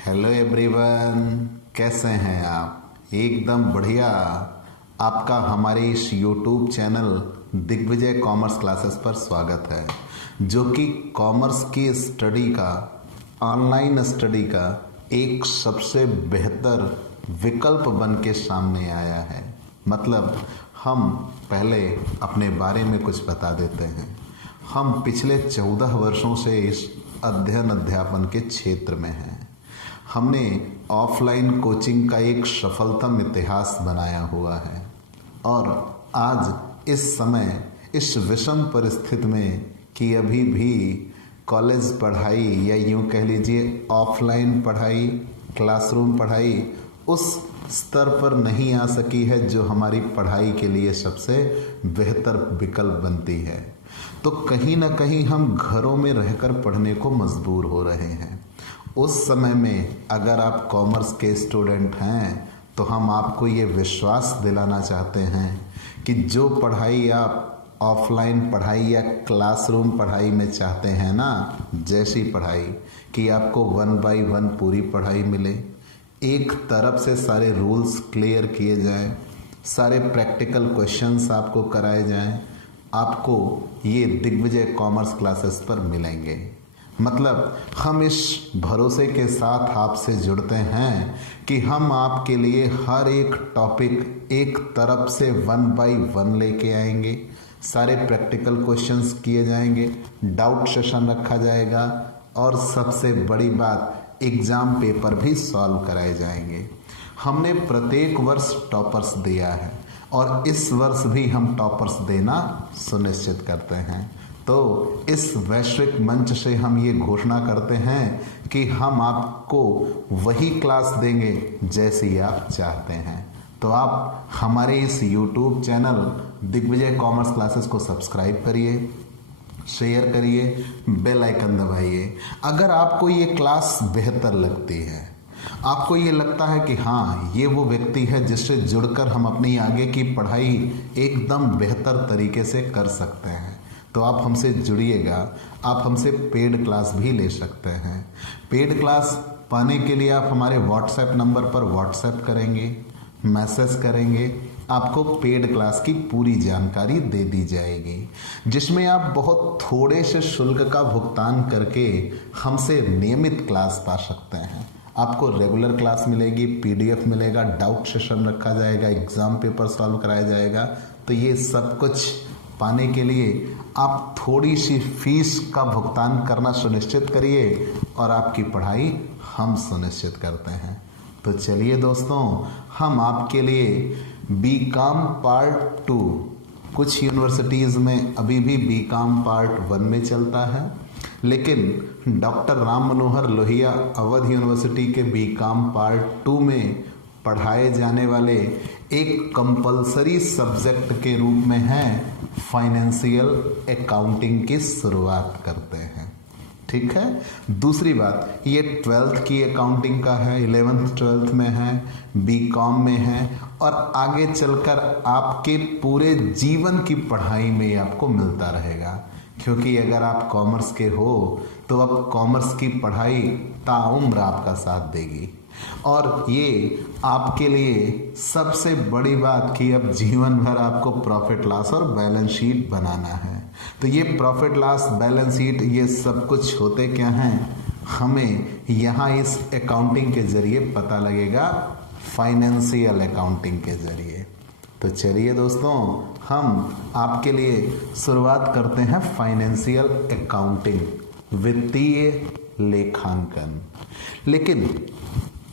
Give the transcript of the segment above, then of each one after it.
Hello everyone, कैसे हैं आप? एकदम बढ़िया। आपका हमारे इस YouTube channel Digvijay commerce classes पर स्वागत है, जो कि कॉमर्स की स्टडी का, ऑनलाइन स्टडी का एक सबसे बेहतर विकल्प बन के सामने आया है। मतलब हम पहले अपने बारे में कुछ बता देते हैं। हम पिछले 14 वर्षों से इस अध्ययन अध्यापन के क्षेत्र में हैं। हमने ऑफलाइन कोचिंग का एक सफलतम इतिहास बनाया हुआ है और आज इस समय इस विषम परिस्थिति में कि अभी भी कॉलेज पढ़ाई या यूँ कह लीजिए ऑफलाइन पढ़ाई, क्लासरूम पढ़ाई उस स्तर पर नहीं आ सकी है जो हमारी पढ़ाई के लिए सबसे बेहतर विकल्प बनती है। तो कहीं ना कहीं हम घरों में रहकर पढ़ने को मजबूर हो रहे हैं। उस समय में अगर आप कॉमर्स के स्टूडेंट हैं तो हम आपको ये विश्वास दिलाना चाहते हैं कि जो पढ़ाई आप ऑफलाइन पढ़ाई या क्लासरूम पढ़ाई में चाहते हैं ना, जैसी पढ़ाई कि आपको 1 बाय 1 पूरी पढ़ाई मिले, एक तरफ से सारे रूल्स क्लियर किए जाएं, सारे प्रैक्टिकल क्वेश्चंस आपको कराए जाएं, आपको ये दिग्विजय कॉमर्स क्लासेस पर मिलेंगे। मतलब हम इस भरोसे के साथ आपसे जुड़ते हैं कि हम आपके लिए हर एक टॉपिक एक तरफ से 1 बाय 1 लेके आएंगे, सारे प्रैक्टिकल क्वेश्चंस किए जाएंगे, डाउट सेशन रखा जाएगा और सबसे बड़ी बात एग्ज़ाम पेपर भी सॉल्व कराए जाएंगे। हमने प्रत्येक वर्ष टॉपर्स दिया है और इस वर्ष भी हम टॉपर्स देना सुनिश्चित करते हैं। तो इस वैश्विक मंच से हम ये घोषणा करते हैं कि हम आपको वही क्लास देंगे जैसी आप चाहते हैं। तो आप हमारे इस YouTube channel Digvijay commerce classes को सब्सक्राइब करिए, शेयर करिए, बेल आइकन दबाइए। अगर आपको ये क्लास बेहतर लगती है, आपको ये लगता है कि हाँ ये वो व्यक्ति है जिससे जुड़कर हम अपनी आगे की पढ़ाई एकदम बेहतर तरीके से कर सकते हैं, तो आप हमसे जुड़िएगा। आप हमसे पेड क्लास भी ले सकते हैं। पेड क्लास पाने के लिए आप हमारे व्हाट्सएप नंबर पर व्हाट्सएप करेंगे, मैसेज करेंगे, आपको पेड क्लास की पूरी जानकारी दे दी जाएगी, जिसमें आप बहुत थोड़े से शुल्क का भुगतान करके हमसे नियमित क्लास पा सकते हैं। आपको रेगुलर क्लास मिलेगी, पीडीएफ मिलेगा, डाउट सेशन रखा जाएगा, एग्ज़ाम पेपर सॉल्व कराया जाएगा। तो ये सब कुछ पाने के लिए आप थोड़ी सी फीस का भुगतान करना सुनिश्चित करिए और आपकी पढ़ाई हम सुनिश्चित करते हैं। तो चलिए दोस्तों, हम आपके लिए बीकॉम पार्ट 2, कुछ यूनिवर्सिटीज़ में अभी भी बीकॉम पार्ट 1 में चलता है, लेकिन डॉक्टर राम मनोहर लोहिया अवध यूनिवर्सिटी के बीकॉम पार्ट 2 में पढ़ाए जाने वाले एक कंपलसरी सब्जेक्ट के रूप में है फाइनेंशियल अकाउंटिंग की शुरुआत करते हैं। ठीक है। दूसरी बात, ये 12th की अकाउंटिंग का है, 11th 12th में है, बीकॉम में है और आगे चलकर आपके पूरे जीवन की पढ़ाई में आपको मिलता रहेगा। क्योंकि अगर आप कॉमर्स के हो तो अब कॉमर्स की पढ़ाई ताउम्र आपका साथ देगी। और ये आपके लिए सबसे बड़ी बात कि अब जीवन भर आपको प्रॉफिट लॉस और बैलेंस शीट बनाना है। तो ये प्रॉफिट लॉस, बैलेंस शीट, ये सब कुछ होते क्या हैं, हमें यहाँ इस अकाउंटिंग के ज़रिए पता लगेगा, फाइनेंशियल अकाउंटिंग के ज़रिए। तो चलिए दोस्तों, हम आपके लिए शुरुआत करते हैं फाइनेंशियल अकाउंटिंग, वित्तीय लेखांकन। लेकिन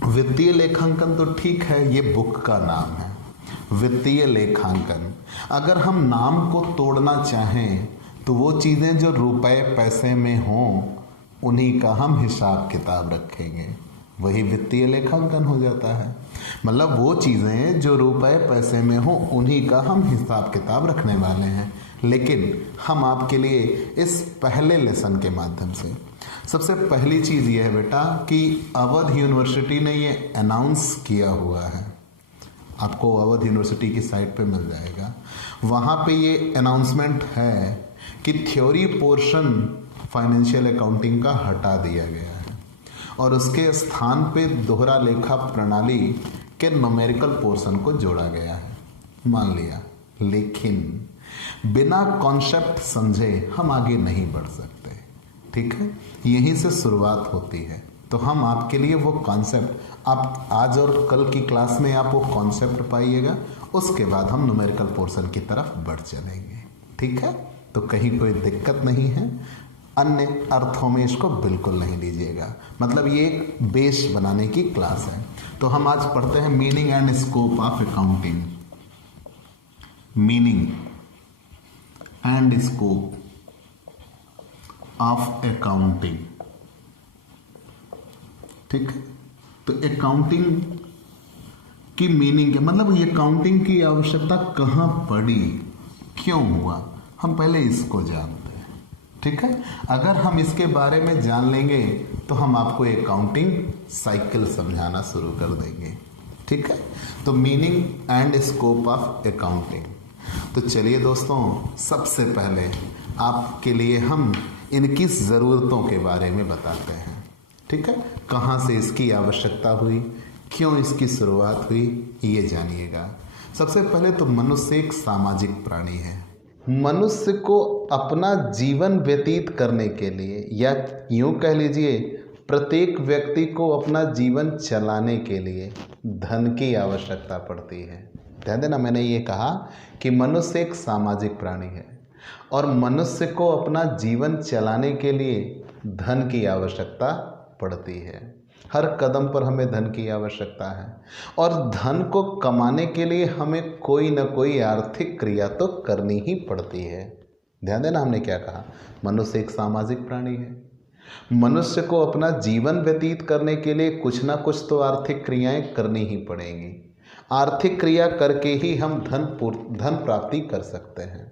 वित्तीय लेखांकन तो ठीक है, ये बुक का नाम है, वित्तीय लेखांकन। अगर हम नाम को तोड़ना चाहें तो वो चीज़ें जो रुपए पैसे में हों उन्हीं का हम हिसाब किताब रखेंगे, वही वित्तीय लेखांकन हो जाता है। मतलब वो चीज़ें जो रुपए पैसे में हों उन्हीं का हम हिसाब किताब रखने वाले हैं। लेकिन हम आपके लिए इस पहले लेसन के माध्यम से सबसे पहली चीज़ यह है बेटा कि अवध यूनिवर्सिटी ने ये अनाउंस किया हुआ है, आपको अवध यूनिवर्सिटी की साइट पे मिल जाएगा। वहाँ पे ये अनाउंसमेंट है कि थ्योरी पोर्शन फाइनेंशियल अकाउंटिंग का हटा दिया गया है और उसके स्थान पे दोहरा लेखा प्रणाली के न्यूमेरिकल पोर्शन को जोड़ा गया है, मान लिया। लेकिन बिना कॉन्सेप्ट समझे हम आगे नहीं बढ़ सकते, ठीक है। यहीं से शुरुआत होती है। तो हम आपके लिए वो कॉन्सेप्ट, आप आज और कल की क्लास में आप वो कॉन्सेप्ट पाइएगा, उसके बाद हम न्यूमेरिकल पोर्शन की तरफ बढ़ चलेंगे, ठीक है। तो कहीं कोई दिक्कत नहीं है, अन्य अर्थों में इसको बिल्कुल नहीं लीजिएगा, मतलब ये एक बेस बनाने की क्लास है। तो हम आज पढ़ते हैं meaning and scope of accounting. Meaning and scope of accounting, ठीक है। तो अकाउंटिंग की मीनिंग है, मतलब ये अकाउंटिंग की आवश्यकता कहाँ पड़ी, क्यों हुआ, हम पहले इसको जानते हैं, ठीक है। अगर हम इसके बारे में जान लेंगे तो हम आपको अकाउंटिंग साइकिल समझाना शुरू कर देंगे, ठीक है। तो meaning and scope of accounting. तो चलिए दोस्तों, सबसे पहले आपके लिए हम इनकी ज़रूरतों के बारे में बताते हैं, ठीक है। कहाँ से इसकी आवश्यकता हुई, क्यों इसकी शुरुआत हुई, ये जानिएगा। सबसे पहले तो मनुष्य एक सामाजिक प्राणी है। मनुष्य को अपना जीवन व्यतीत करने के लिए, या यूँ कह लीजिए प्रत्येक व्यक्ति को अपना जीवन चलाने के लिए धन की आवश्यकता पड़ती है। ध्यान देना, मैंने ये कहा कि मनुष्य एक सामाजिक प्राणी है और मनुष्य को अपना जीवन चलाने के लिए धन की आवश्यकता पड़ती है। हर कदम पर हमें धन की आवश्यकता है और धन को कमाने के लिए हमें कोई ना कोई आर्थिक क्रिया तो करनी ही पड़ती है। ध्यान देना, हमने क्या कहा, मनुष्य एक सामाजिक प्राणी है। मनुष्य को अपना जीवन व्यतीत करने के लिए कुछ ना कुछ तो आर्थिक क्रियाएं करनी ही पड़ेंगी। आर्थिक क्रिया करके ही हम धन प्राप्ति कर सकते हैं।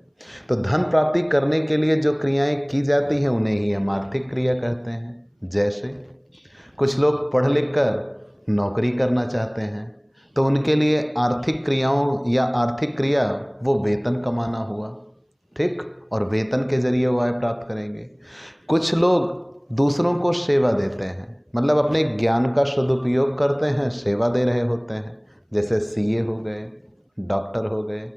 तो धन प्राप्ति करने के लिए जो क्रियाएं की जाती हैं उन्हें ही हम आर्थिक क्रिया कहते हैं। जैसे कुछ लोग पढ़ लिख कर नौकरी करना चाहते हैं तो उनके लिए आर्थिक क्रियाओं या आर्थिक क्रिया वो वेतन कमाना हुआ, ठीक, और वेतन के जरिए वो आय प्राप्त करेंगे। कुछ लोग दूसरों को सेवा देते हैं, मतलब अपने ज्ञान का सदुपयोग करते हैं, सेवा दे रहे होते हैं, जैसे सीए हो गए, डॉक्टर हो गए,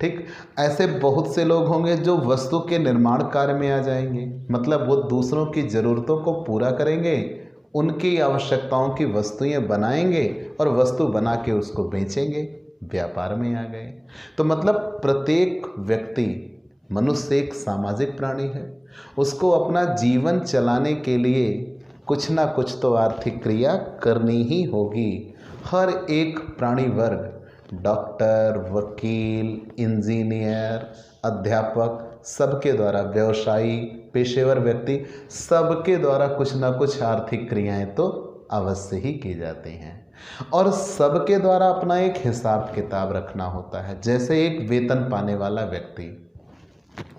ठीक। ऐसे बहुत से लोग होंगे जो वस्तु के निर्माण कार्य में आ जाएंगे, मतलब वो दूसरों की ज़रूरतों को पूरा करेंगे, उनकी आवश्यकताओं की वस्तुएं बनाएंगे और वस्तु बना के उसको बेचेंगे, व्यापार में आ गए। तो मतलब प्रत्येक व्यक्ति, मनुष्य एक सामाजिक प्राणी है, उसको अपना जीवन चलाने के लिए कुछ ना कुछ तो आर्थिक क्रिया करनी ही होगी। हर एक प्राणी वर्ग, डॉक्टर, वकील, इंजीनियर, अध्यापक, सबके द्वारा, व्यवसायी, पेशेवर व्यक्ति, सबके द्वारा कुछ ना कुछ आर्थिक क्रियाएं तो अवश्य ही की जाती हैं और सबके द्वारा अपना एक हिसाब किताब रखना होता है। जैसे एक वेतन पाने वाला व्यक्ति,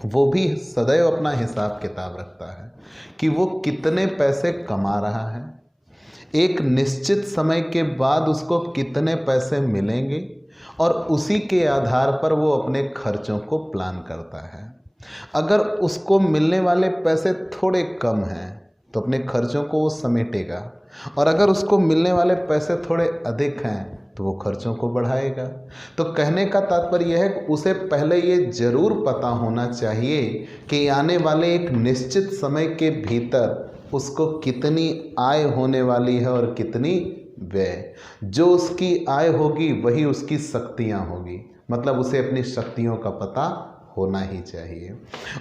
वो भी सदैव अपना हिसाब किताब रखता है कि वो कितने पैसे कमा रहा है, एक निश्चित समय के बाद उसको कितने पैसे मिलेंगे और उसी के आधार पर वो अपने खर्चों को प्लान करता है। अगर उसको मिलने वाले पैसे थोड़े कम हैं तो अपने खर्चों को वो समेटेगा, और अगर उसको मिलने वाले पैसे थोड़े अधिक हैं तो वो खर्चों को बढ़ाएगा। तो कहने का तात्पर्य यह है कि उसे पहले ये जरूर पता होना चाहिए कि आने वाले एक निश्चित समय के भीतर उसको कितनी आय होने वाली है और कितनी व्यय। जो उसकी आय होगी वही उसकी शक्तियाँ होगी, मतलब उसे अपनी शक्तियों का पता होना ही चाहिए,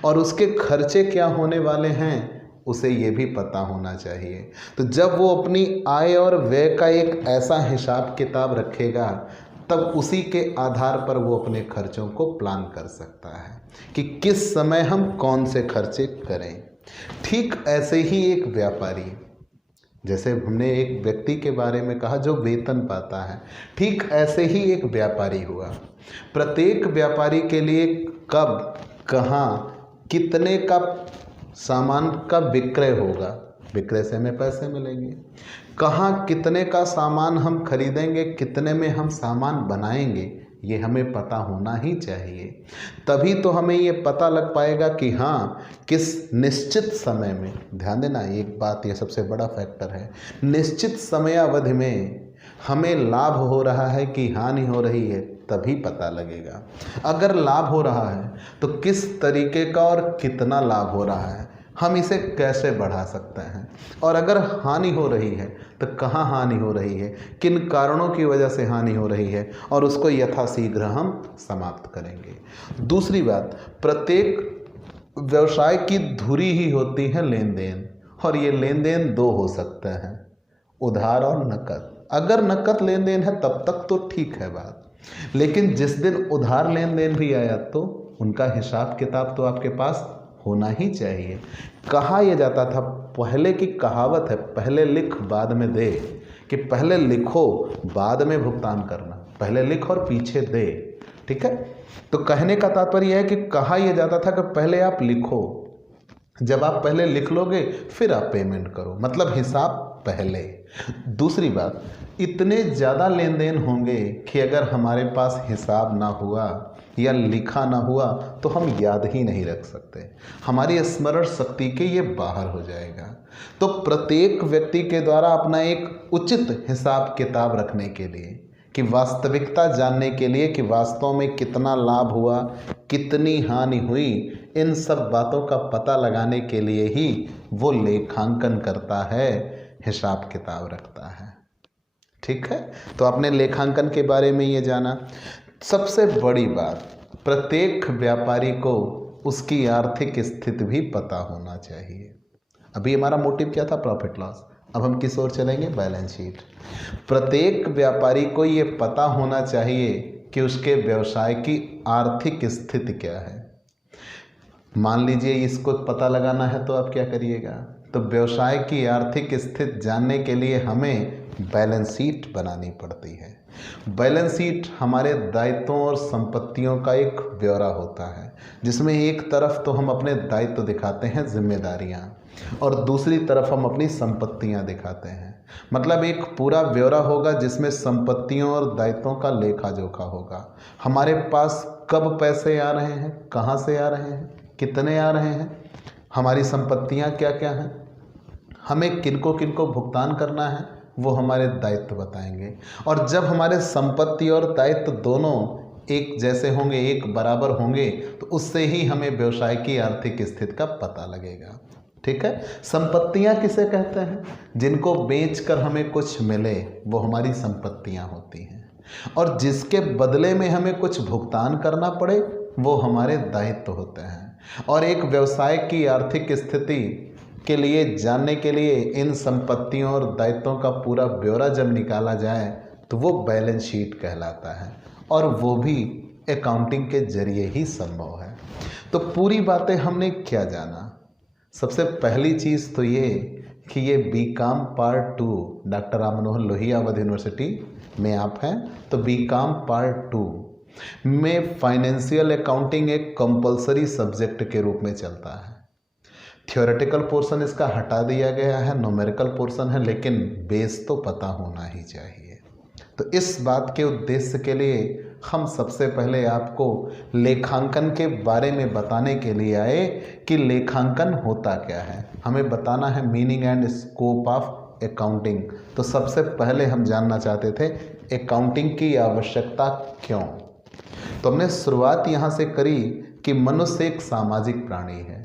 और उसके खर्चे क्या होने वाले हैं उसे ये भी पता होना चाहिए। तो जब वो अपनी आय और व्यय का एक ऐसा हिसाब किताब रखेगा तब उसी के आधार पर वो अपने खर्चों को प्लान कर सकता है कि किस समय हम कौन से खर्चे करें। ठीक ऐसे ही एक व्यापारी, जैसे हमने एक व्यक्ति के बारे में कहा जो वेतन पाता है, ठीक ऐसे ही एक व्यापारी हुआ। प्रत्येक व्यापारी के लिए कब, कहाँ, कितने का सामान का विक्रय होगा, विक्रय से हमें पैसे मिलेंगे, कहाँ कितने का सामान हम खरीदेंगे, कितने में हम सामान बनाएंगे, ये हमें पता होना ही चाहिए। तभी तो हमें ये पता लग पाएगा कि हाँ, किस निश्चित समय में, ध्यान देना एक बात, ये सबसे बड़ा फैक्टर है, निश्चित समय अवधि में हमें लाभ हो रहा है कि हानि हो रही है, तभी पता लगेगा। अगर लाभ हो रहा है तो किस तरीके का और कितना लाभ हो रहा है, हम इसे कैसे बढ़ा सकते हैं, और अगर हानि हो रही है तो कहाँ हानि हो रही है, किन कारणों की वजह से हानि हो रही है, और उसको यथाशीघ्र हम समाप्त करेंगे। दूसरी बात, प्रत्येक व्यवसाय की धुरी ही होती है लेन देन, और ये लेन देन दो हो सकते हैं, उधार और नकद। अगर नकद लेन देन है तब तक तो ठीक है बात, लेकिन जिस दिन उधार लेन देन भी आया तो उनका हिसाब किताब तो आपके पास होना ही चाहिए। कहा यह जाता था, पहले की कहावत है, पहले लिख बाद में दे, कि पहले लिखो बाद में भुगतान करना, पहले लिख और पीछे दे। ठीक है, तो कहने का तात्पर्य यह है कि कहा यह जाता था कि पहले आप लिखो, जब आप पहले लिख लोगे फिर आप पेमेंट करो, मतलब हिसाब पहले। दूसरी बात, इतने ज़्यादा लेन देन होंगे कि अगर हमारे पास हिसाब ना हुआ या लिखा ना हुआ तो हम याद ही नहीं रख सकते, हमारी स्मरण शक्ति के ये बाहर हो जाएगा। तो प्रत्येक व्यक्ति के द्वारा अपना एक उचित हिसाब किताब रखने के लिए, कि वास्तविकता जानने के लिए कि वास्तव में कितना लाभ हुआ, कितनी हानि हुई, इन सब बातों का पता लगाने के लिए ही वो लेखांकन करता है, हिसाब किताब रखता है। ठीक है, तो आपने लेखांकन के बारे में ये जाना। सबसे बड़ी बात, प्रत्येक व्यापारी को उसकी आर्थिक स्थिति भी पता होना चाहिए। अभी हमारा मोटिव क्या था, प्रॉफिट लॉस, अब हम किस ओर चलेंगे, बैलेंस शीट। प्रत्येक व्यापारी को ये पता होना चाहिए कि उसके व्यवसाय की आर्थिक स्थिति क्या है। मान लीजिए इसको पता लगाना है तो आप क्या करिएगा, तो व्यवसाय की आर्थिक स्थिति जानने के लिए हमें बैलेंस शीट बनानी पड़ती है। बैलेंस शीट हमारे दायित्वों और संपत्तियों का एक ब्यौरा होता है, जिसमें एक तरफ तो हम अपने दायित्व दिखाते हैं, जिम्मेदारियां, और दूसरी तरफ हम अपनी संपत्तियां दिखाते हैं। मतलब एक पूरा ब्यौरा होगा जिसमें संपत्तियों और दायित्वों का लेखा जोखा होगा। हमारे पास कब पैसे आ रहे हैं, कहाँ से आ रहे हैं, कितने आ रहे हैं, हमारी संपत्तियां क्या क्या हैं, हमें किनको किनको भुगतान करना है, वो हमारे दायित्व बताएंगे। और जब हमारे संपत्ति और दायित्व दोनों एक जैसे होंगे, एक बराबर होंगे, तो उससे ही हमें व्यवसाय की आर्थिक स्थिति का पता लगेगा। ठीक है, संपत्तियां किसे कहते हैं, जिनको बेचकर हमें कुछ मिले वो हमारी संपत्तियां होती हैं, और जिसके बदले में हमें कुछ भुगतान करना पड़े वो हमारे दायित्व होते हैं। और एक व्यवसाय की आर्थिक स्थिति के लिए जानने के लिए इन संपत्तियों और दायित्वों का पूरा ब्यौरा जब निकाला जाए तो वो बैलेंस शीट कहलाता है, और वो भी अकाउंटिंग के जरिए ही संभव है। तो पूरी बातें हमने क्या जाना, सबसे पहली चीज़ तो ये कि ये BCom part 2 doctor Ram Manohar Lohia Awadh university में आप हैं, तो बीकॉम पार्ट 2 में फाइनेंशियल अकाउंटिंग एक कंपलसरी सब्जेक्ट के रूप में चलता है। थियोरेटिकल पोर्शन इसका हटा दिया गया है, न्यूमेरिकल पोर्शन है, लेकिन बेस तो पता होना ही चाहिए। तो इस बात के उद्देश्य के लिए हम सबसे पहले आपको लेखांकन के बारे में बताने के लिए आए कि लेखांकन होता क्या है, हमें बताना है meaning and scope of accounting. तो सबसे पहले हम जानना चाहते थे अकाउंटिंग की आवश्यकता क्यों। तो हमने शुरुआत यहाँ से करी कि मनुष्य एक सामाजिक प्राणी है।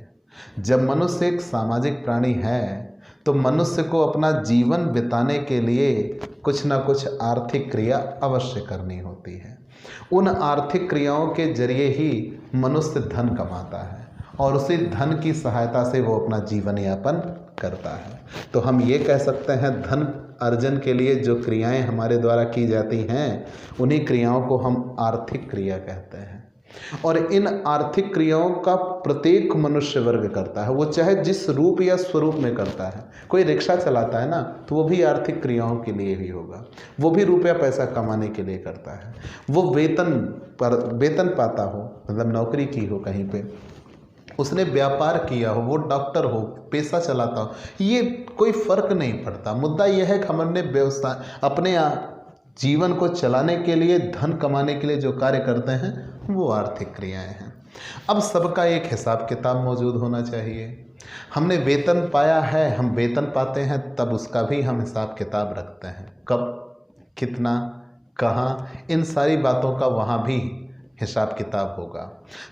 जब मनुष्य एक सामाजिक प्राणी है तो मनुष्य को अपना जीवन बिताने के लिए कुछ ना कुछ आर्थिक क्रिया अवश्य करनी होती है। उन आर्थिक क्रियाओं के जरिए ही मनुष्य धन कमाता है, और उसी धन की सहायता से वो अपना जीवन यापन करता है। तो हम ये कह सकते हैं धन अर्जन के लिए जो क्रियाएं हमारे द्वारा की जाती हैं, उन्हीं क्रियाओं को हम आर्थिक क्रिया कहते हैं। और इन आर्थिक क्रियाओं का प्रत्येक मनुष्य वर्ग करता है, वो चाहे जिस रूप या स्वरूप में करता है। कोई रिक्शा चलाता है ना, तो वो भी आर्थिक क्रियाओं के लिए ही होगा, वो भी रुपया पैसा कमाने के लिए करता है। वो वेतन पाता हो, मतलब नौकरी की हो कहीं पे, उसने व्यापार किया हो, वो डॉक्टर हो, पैसा चलाता हो, ये कोई फर्क नहीं पड़ता। मुद्दा यह है कि हमने व्यवसाय अपने जीवन को चलाने के लिए, धन कमाने के लिए जो कार्य करते हैं वो आर्थिक क्रियाएं हैं। अब सबका एक हिसाब किताब मौजूद होना चाहिए। हमने वेतन पाया है, हम वेतन पाते हैं तब उसका भी हम हिसाब किताब रखते हैं, कब, कितना, कहाँ, इन सारी बातों का वहाँ भी हिसाब किताब होगा।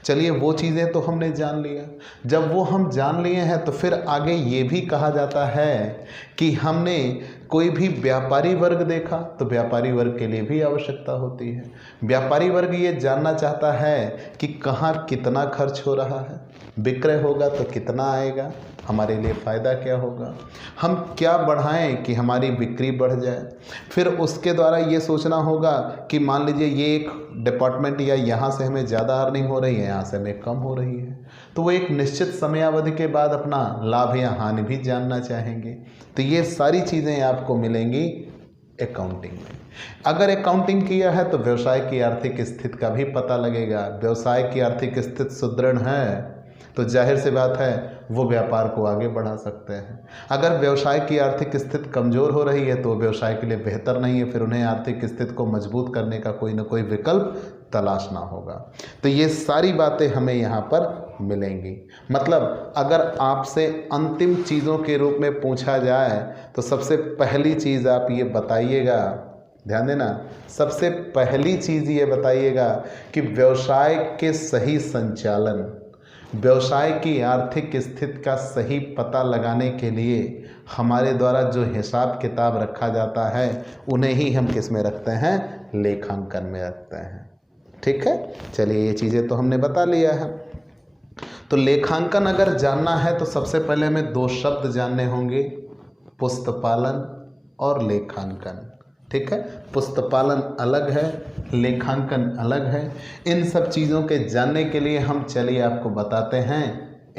चलिए वो चीज़ें तो हमने जान लिया। जब वो हम जान लिए हैं तो फिर आगे ये भी कहा जाता है कि हमने कोई भी व्यापारी वर्ग देखा तो व्यापारी वर्ग के लिए भी आवश्यकता होती है। व्यापारी वर्ग ये जानना चाहता है कि कहाँ कितना खर्च हो रहा है, विक्रय होगा तो कितना आएगा, हमारे लिए फ़ायदा क्या होगा, हम क्या बढ़ाएं कि हमारी बिक्री बढ़ जाए। फिर उसके द्वारा ये सोचना होगा कि मान लीजिए ये एक डिपार्टमेंट या यहाँ से हमें ज़्यादा अर्निंग हो रही है, यहाँ से हमें कम हो रही है, तो वो एक निश्चित समयावधि के बाद अपना लाभ या हानि भी जानना चाहेंगे। तो ये सारी चीज़ें आपको मिलेंगी अकाउंटिंग में। अगर अकाउंटिंग किया है तो व्यवसाय की आर्थिक स्थिति का भी पता लगेगा। व्यवसाय की आर्थिक स्थिति सुदृढ़ है तो जाहिर सी बात है वो व्यापार को आगे बढ़ा सकते हैं। अगर व्यवसाय की आर्थिक स्थिति कमज़ोर हो रही है तो व्यवसाय के लिए बेहतर नहीं है, फिर उन्हें आर्थिक स्थिति को मजबूत करने का कोई ना कोई विकल्प तलाशना होगा। तो ये सारी बातें हमें यहाँ पर मिलेंगी। मतलब अगर आपसे अंतिम चीज़ों के रूप में पूछा जाए तो सबसे पहली चीज़ आप ये बताइएगा, ध्यान देना, सबसे पहली चीज़ ये बताइएगा कि व्यवसाय के सही संचालन, व्यवसाय की आर्थिक स्थिति का सही पता लगाने के लिए हमारे द्वारा जो हिसाब किताब रखा जाता है उन्हें ही हम किस में रखते हैं, लेखांकन में रखते हैं। ठीक है, चलिए ये चीज़ें तो हमने बता लिया है। तो लेखांकन अगर जानना है तो सबसे पहले हमें दो शब्द जानने होंगे, पुस्तपालन और लेखांकन। ठीक है, पुस्तपालन अलग है, लेखांकन अलग है। इन सब चीज़ों के जानने के लिए हम चलिए आपको बताते हैं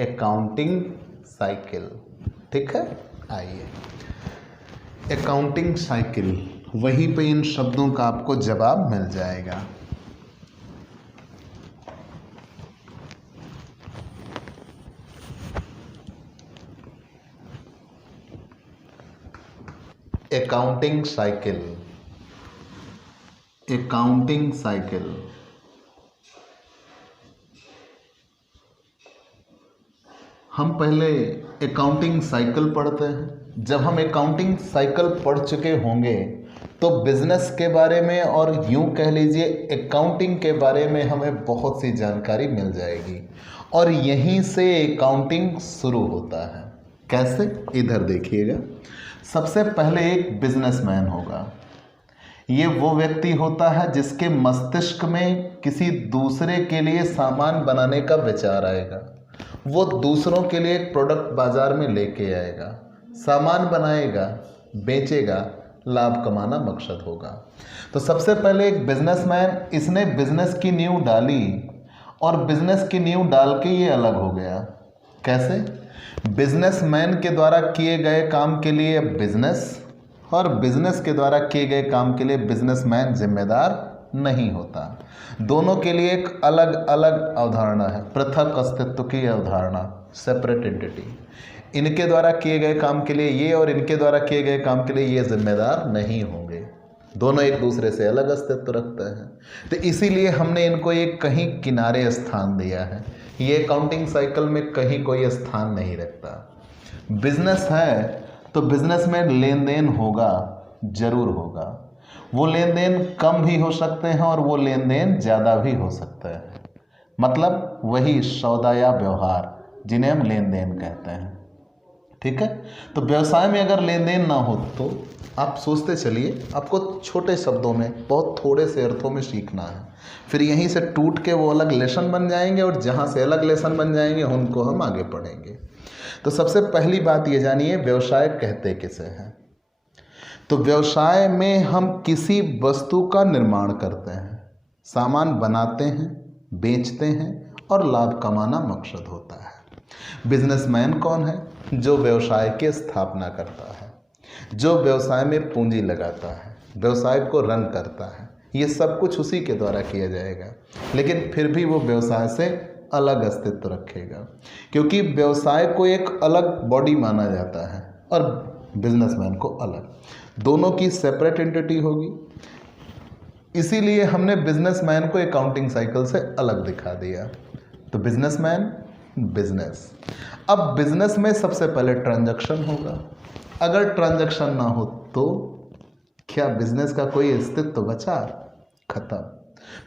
अकाउंटिंग साइकिल। ठीक है, आइए अकाउंटिंग साइकिल, वहीं पे इन शब्दों का आपको जवाब मिल जाएगा। Accounting cycle, accounting cycle. हम पहले अकाउंटिंग साइकिल पढ़ते हैं। जब हम अकाउंटिंग साइकिल पढ़ चुके होंगे तो बिजनेस के बारे में और यूं कह लीजिए अकाउंटिंग के बारे में हमें बहुत सी जानकारी मिल जाएगी और यहीं से अकाउंटिंग शुरू होता है। कैसे, इधर देखिएगा। सबसे पहले एक बिजनेसमैन होगा। ये वो व्यक्ति होता है जिसके मस्तिष्क में किसी दूसरे के लिए सामान बनाने का विचार आएगा। वो दूसरों के लिए एक प्रोडक्ट बाजार में लेके आएगा, सामान बनाएगा, बेचेगा, लाभ कमाना मकसद होगा। तो सबसे पहले एक बिजनेसमैन, इसने बिजनेस की नींव डाली और बिजनेस की नींव डाल के ये अलग हो गया। कैसे, बिजनेसमैन के द्वारा किए गए काम के लिए बिजनेस और बिजनेस के द्वारा किए गए काम के लिए बिजनेसमैन जिम्मेदार नहीं होता। दोनों के लिए एक अलग अलग अवधारणा है, पृथक अस्तित्व की अवधारणा, सेपरेट एंटिटी। इनके द्वारा किए गए काम के लिए ये और इनके द्वारा किए गए काम के लिए ये जिम्मेदार नहीं होंगे। दोनों एक दूसरे से अलग अस्तित्व रखते हैं। तो इसीलिए हमने इनको एक कहीं किनारे स्थान दिया है। ये अकाउंटिंग साइकिल में कहीं कोई स्थान नहीं रखता। बिजनेस है तो बिजनेस में लेन देन होगा, जरूर होगा। वो लेन देन कम भी हो सकते हैं और वो लेन देन ज़्यादा भी हो सकता है। मतलब वही सौदा या व्यवहार जिन्हें हम लेन देन कहते हैं। ठीक है, तो व्यवसाय में अगर लेन देन ना हो तो आप सोचते चलिए, आपको छोटे शब्दों में बहुत थोड़े से अर्थों में सीखना है, फिर यहीं से टूट के वो अलग लेसन बन जाएंगे और जहाँ से अलग लेसन बन जाएंगे उनको हम आगे पढ़ेंगे। तो सबसे पहली बात ये जानिए, व्यवसाय कहते किसे हैं। तो व्यवसाय में हम किसी वस्तु का निर्माण करते हैं, सामान बनाते हैं, बेचते हैं और लाभ कमाना मकसद होता है। बिजनेसमैन कौन है? जो व्यवसाय की स्थापना करता है, जो व्यवसाय में पूंजी लगाता है, व्यवसाय को रन करता है। ये सब कुछ उसी के द्वारा किया जाएगा, लेकिन फिर भी वो व्यवसाय से अलग अस्तित्व रखेगा, क्योंकि व्यवसाय को एक अलग बॉडी माना जाता है और बिजनेसमैन को अलग। दोनों की सेपरेट एंटिटी होगी। इसीलिए हमने बिजनेसमैन को अकाउंटिंग साइकिल से अलग दिखा दिया। तो बिजनेसमैन, बिजनेस। अब बिजनेस में सबसे पहले ट्रांजैक्शन होगा। अगर ट्रांजैक्शन ना हो तो क्या बिजनेस का कोई अस्तित्व बचा? खत्म।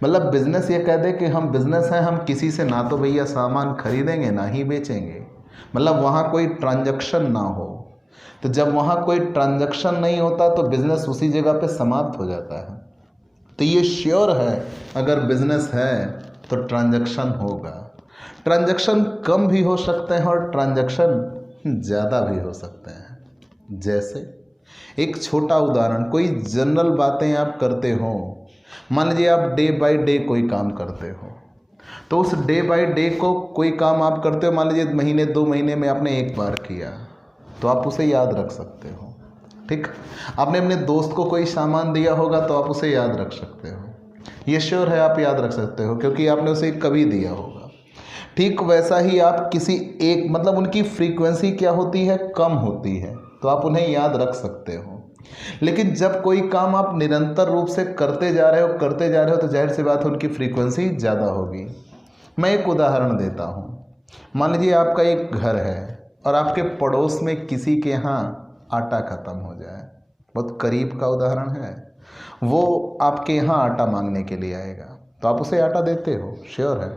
मतलब बिजनेस ये कह दे कि हम बिजनेस हैं, हम किसी से ना तो भैया सामान खरीदेंगे ना ही बेचेंगे, मतलब वहाँ कोई ट्रांजैक्शन ना हो। तो जब वहाँ कोई ट्रांजैक्शन नहीं होता तो बिजनेस उसी जगह पे समाप्त हो जाता है। तो ये श्योर है अगर बिजनेस है तो ट्रांजैक्शन होगा। ट्रांजैक्शन कम भी हो सकते हैं और ट्रांजैक्शन ज़्यादा भी हो सकते हैं। जैसे एक छोटा उदाहरण, कोई जनरल बातें आप करते हो, मान लीजिए आप डे बाय डे कोई काम करते हो, तो उस डे बाय डे को कोई काम आप करते हो, मान लीजिए महीने 2 महीने में आपने एक बार किया, तो आप उसे याद रख सकते हो। ठीक, आपने अपने दोस्त को कोई सामान दिया होगा तो आप उसे याद रख सकते हो, ये श्योर है आप याद रख सकते हो क्योंकि आपने उसे कभी दिया होगा। ठीक वैसा ही आप किसी एक, मतलब उनकी फ्रीक्वेंसी क्या होती है, कम होती है, तो आप उन्हें याद रख सकते हो। लेकिन जब कोई काम आप निरंतर रूप से करते जा रहे हो तो जाहिर सी बात है उनकी फ्रीक्वेंसी ज़्यादा होगी। मैं एक उदाहरण देता हूँ। मान लीजिए आपका एक घर है और आपके पड़ोस में किसी के यहाँ आटा ख़त्म हो जाए, बहुत करीब का उदाहरण है, वो आपके यहाँ आटा मांगने के लिए आएगा, तो आप उसे आटा देते हो, श्योर है।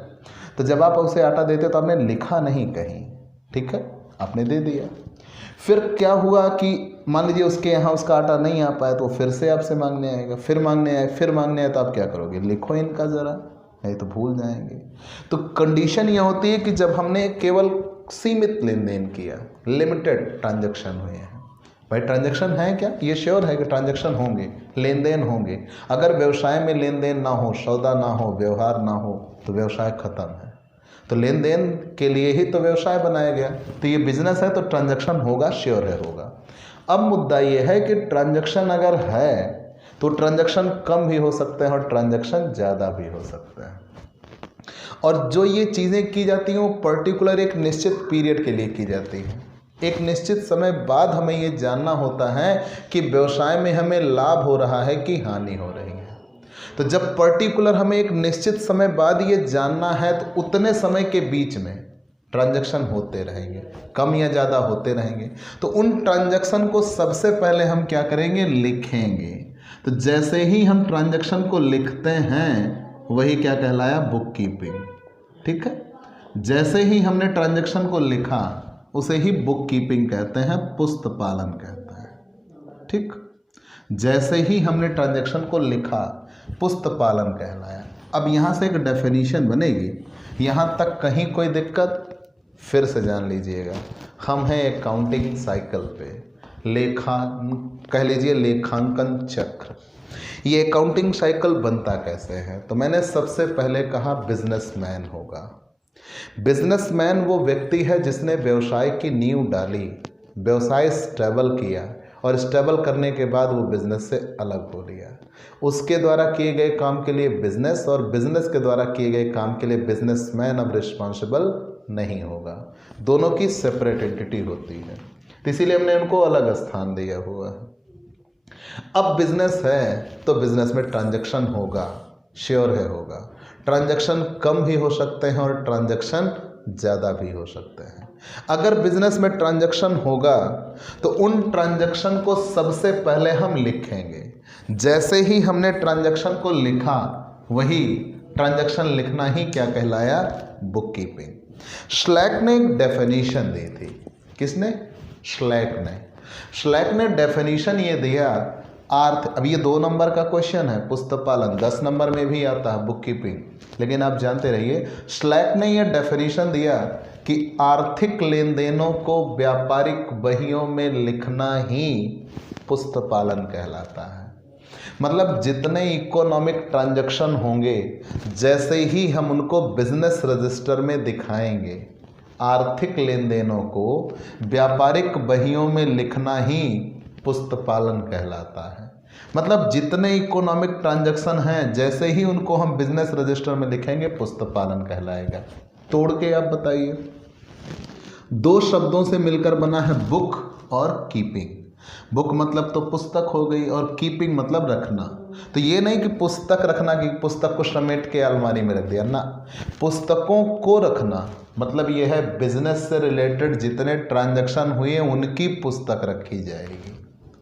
तो जब आप उसे आटा देते हो तो आपने लिखा नहीं कहीं, ठीक है, आपने दे दिया। फिर क्या हुआ कि मान लीजिए उसके यहाँ उसका आटा नहीं आ पाया तो फिर से आपसे मांगने आएगा, फिर मांगने आए, तो आप क्या करोगे, लिखो इनका ज़रा, नहीं तो भूल जाएंगे। तो कंडीशन यह होती है कि जब हमने केवल सीमित लेन देन किया, लिमिटेड ट्रांजैक्शन हुए हैं। भाई ट्रांजैक्शन है क्या, ये श्योर है कि ट्रांजैक्शन होंगे, लेन देन होंगे। अगर व्यवसाय में लेन देन ना हो, सौदा ना हो, व्यवहार ना हो, तो व्यवसाय खत्म है। तो लेन देन के लिए ही तो व्यवसाय बनाया गया। तो ये बिजनेस है तो ट्रांजैक्शन होगा, श्योर है होगा। अब मुद्दा ये है कि ट्रांजैक्शन अगर है तो ट्रांजैक्शन कम भी हो सकते हैं और ट्रांजैक्शन ज़्यादा भी हो सकते हैं। और जो ये चीज़ें की जाती हैं वो पर्टिकुलर एक निश्चित पीरियड के लिए की जाती हैं। एक निश्चित समय बाद हमें ये जानना होता है कि व्यवसाय में हमें लाभ हो रहा है कि हानि हो रही है। तो जब पर्टिकुलर हमें एक निश्चित समय बाद ये जानना है तो उतने समय के बीच में ट्रांजैक्शन होते रहेंगे, कम या ज़्यादा होते रहेंगे। तो उन ट्रांजैक्शन को सबसे पहले हम क्या करेंगे, लिखेंगे। तो जैसे ही हम ट्रांजैक्शन को लिखते हैं वही क्या कहलाया, बुक कीपिंग। ठीक है, जैसे ही हमने ट्रांजैक्शन को लिखा उसे ही बुक कीपिंग कहते हैं, पुस्त पालन कहते हैं। ठीक, जैसे ही हमने ट्रांजैक्शन को लिखा पुस्त पालन कहलाया। अब यहाँ से एक डेफिनेशन बनेगी, यहाँ तक कहीं कोई दिक्कत, फिर से जान लीजिएगा। हम हैं अकाउंटिंग साइकिल पे, कह लीजिए लेखांकन चक्र। ये अकाउंटिंग साइकिल बनता कैसे है, तो मैंने सबसे पहले कहा बिजनेसमैन होगा। बिजनेसमैन वो व्यक्ति है जिसने व्यवसाय की नींव डाली, व्यवसाय स्टेबल किया और स्टेबल करने के बाद वो बिजनेस से अलग हो लिया। उसके द्वारा किए गए काम के लिए बिजनेस और बिजनेस के द्वारा किए गए काम के लिए बिजनेसमैन अब रिस्पॉन्सिबल नहीं होगा। दोनों की सेपरेट एंटिटी होती है, तो इसीलिए हमने उनको अलग स्थान दिया हुआ है। अब बिजनेस है तो बिजनेस में ट्रांजैक्शन होगा, श्योर है होगा। ट्रांजैक्शन कम भी हो सकते हैं और ट्रांजैक्शन ज़्यादा भी हो सकते हैं। अगर बिजनेस में ट्रांजैक्शन होगा तो उन ट्रांजैक्शन को सबसे पहले हम लिखेंगे। जैसे ही हमने ट्रांजैक्शन को लिखा वही ट्रांजैक्शन लिखना ही क्या कहलाया, बुक कीपिंग। श्लैक ने एक डेफिनेशन दी थी। किसने, श्लैक ने डेफिनेशन ये दिया, अब ये 2 नंबर का क्वेश्चन है, पुस्तपालन 10 नंबर में भी आता है, बुक कीपिंग, लेकिन आप जानते रहिए। श्लैक ने यह डेफिनेशन दिया कि आर्थिक लेन देनों को व्यापारिक बहियों में लिखना ही पुस्तपालन कहलाता है। मतलब जितने इकोनॉमिक ट्रांजैक्शन होंगे, जैसे ही हम उनको बिजनेस रजिस्टर में दिखाएंगे, आर्थिक लेन देनों को व्यापारिक बहियों में लिखना ही पुस्तपालन कहलाता है। मतलब जितने इकोनॉमिक ट्रांजैक्शन हैं, जैसे ही उनको हम बिजनेस रजिस्टर में लिखेंगे पुस्तपालन कहलाएगा। तोड़ के आप बताइए, 2 शब्दों से मिलकर बना है बुक और कीपिंग। बुक मतलब तो पुस्तक हो गई और कीपिंग मतलब रखना। तो ये नहीं कि पुस्तक रखना कि पुस्तक को समेट के अलमारी में रख दिया ना, पुस्तकों को रखना मतलब ये है बिजनेस से रिलेटेड जितने ट्रांजैक्शन हुए उनकी पुस्तक रखी जाएगी।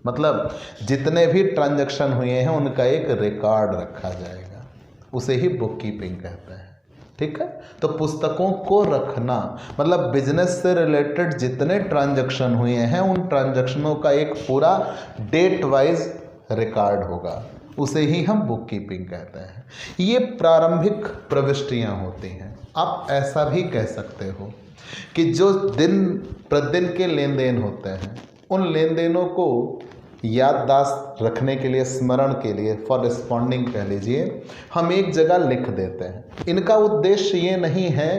मतलब जितने भी ट्रांजैक्शन हुए हैं उनका एक रिकॉर्ड रखा जाएगा, उसे ही बुक कीपिंग कहते हैं। ठीक है, तो पुस्तकों को रखना मतलब बिजनेस से रिलेटेड जितने ट्रांजैक्शन हुए हैं उन ट्रांजैक्शनों का एक पूरा डेट वाइज रिकॉर्ड होगा, उसे ही हम बुक कीपिंग कहते हैं। ये प्रारंभिक प्रविष्टियां होती हैं। आप ऐसा भी कह सकते हो कि जो दिन प्रतिदिन के लेन देन होते हैं उन लेन देनों को याददाश्त रखने के लिए, स्मरण के लिए, फॉर रिस्पॉन्डिंग कह लीजिए, हम एक जगह लिख देते हैं। इनका उद्देश्य ये नहीं है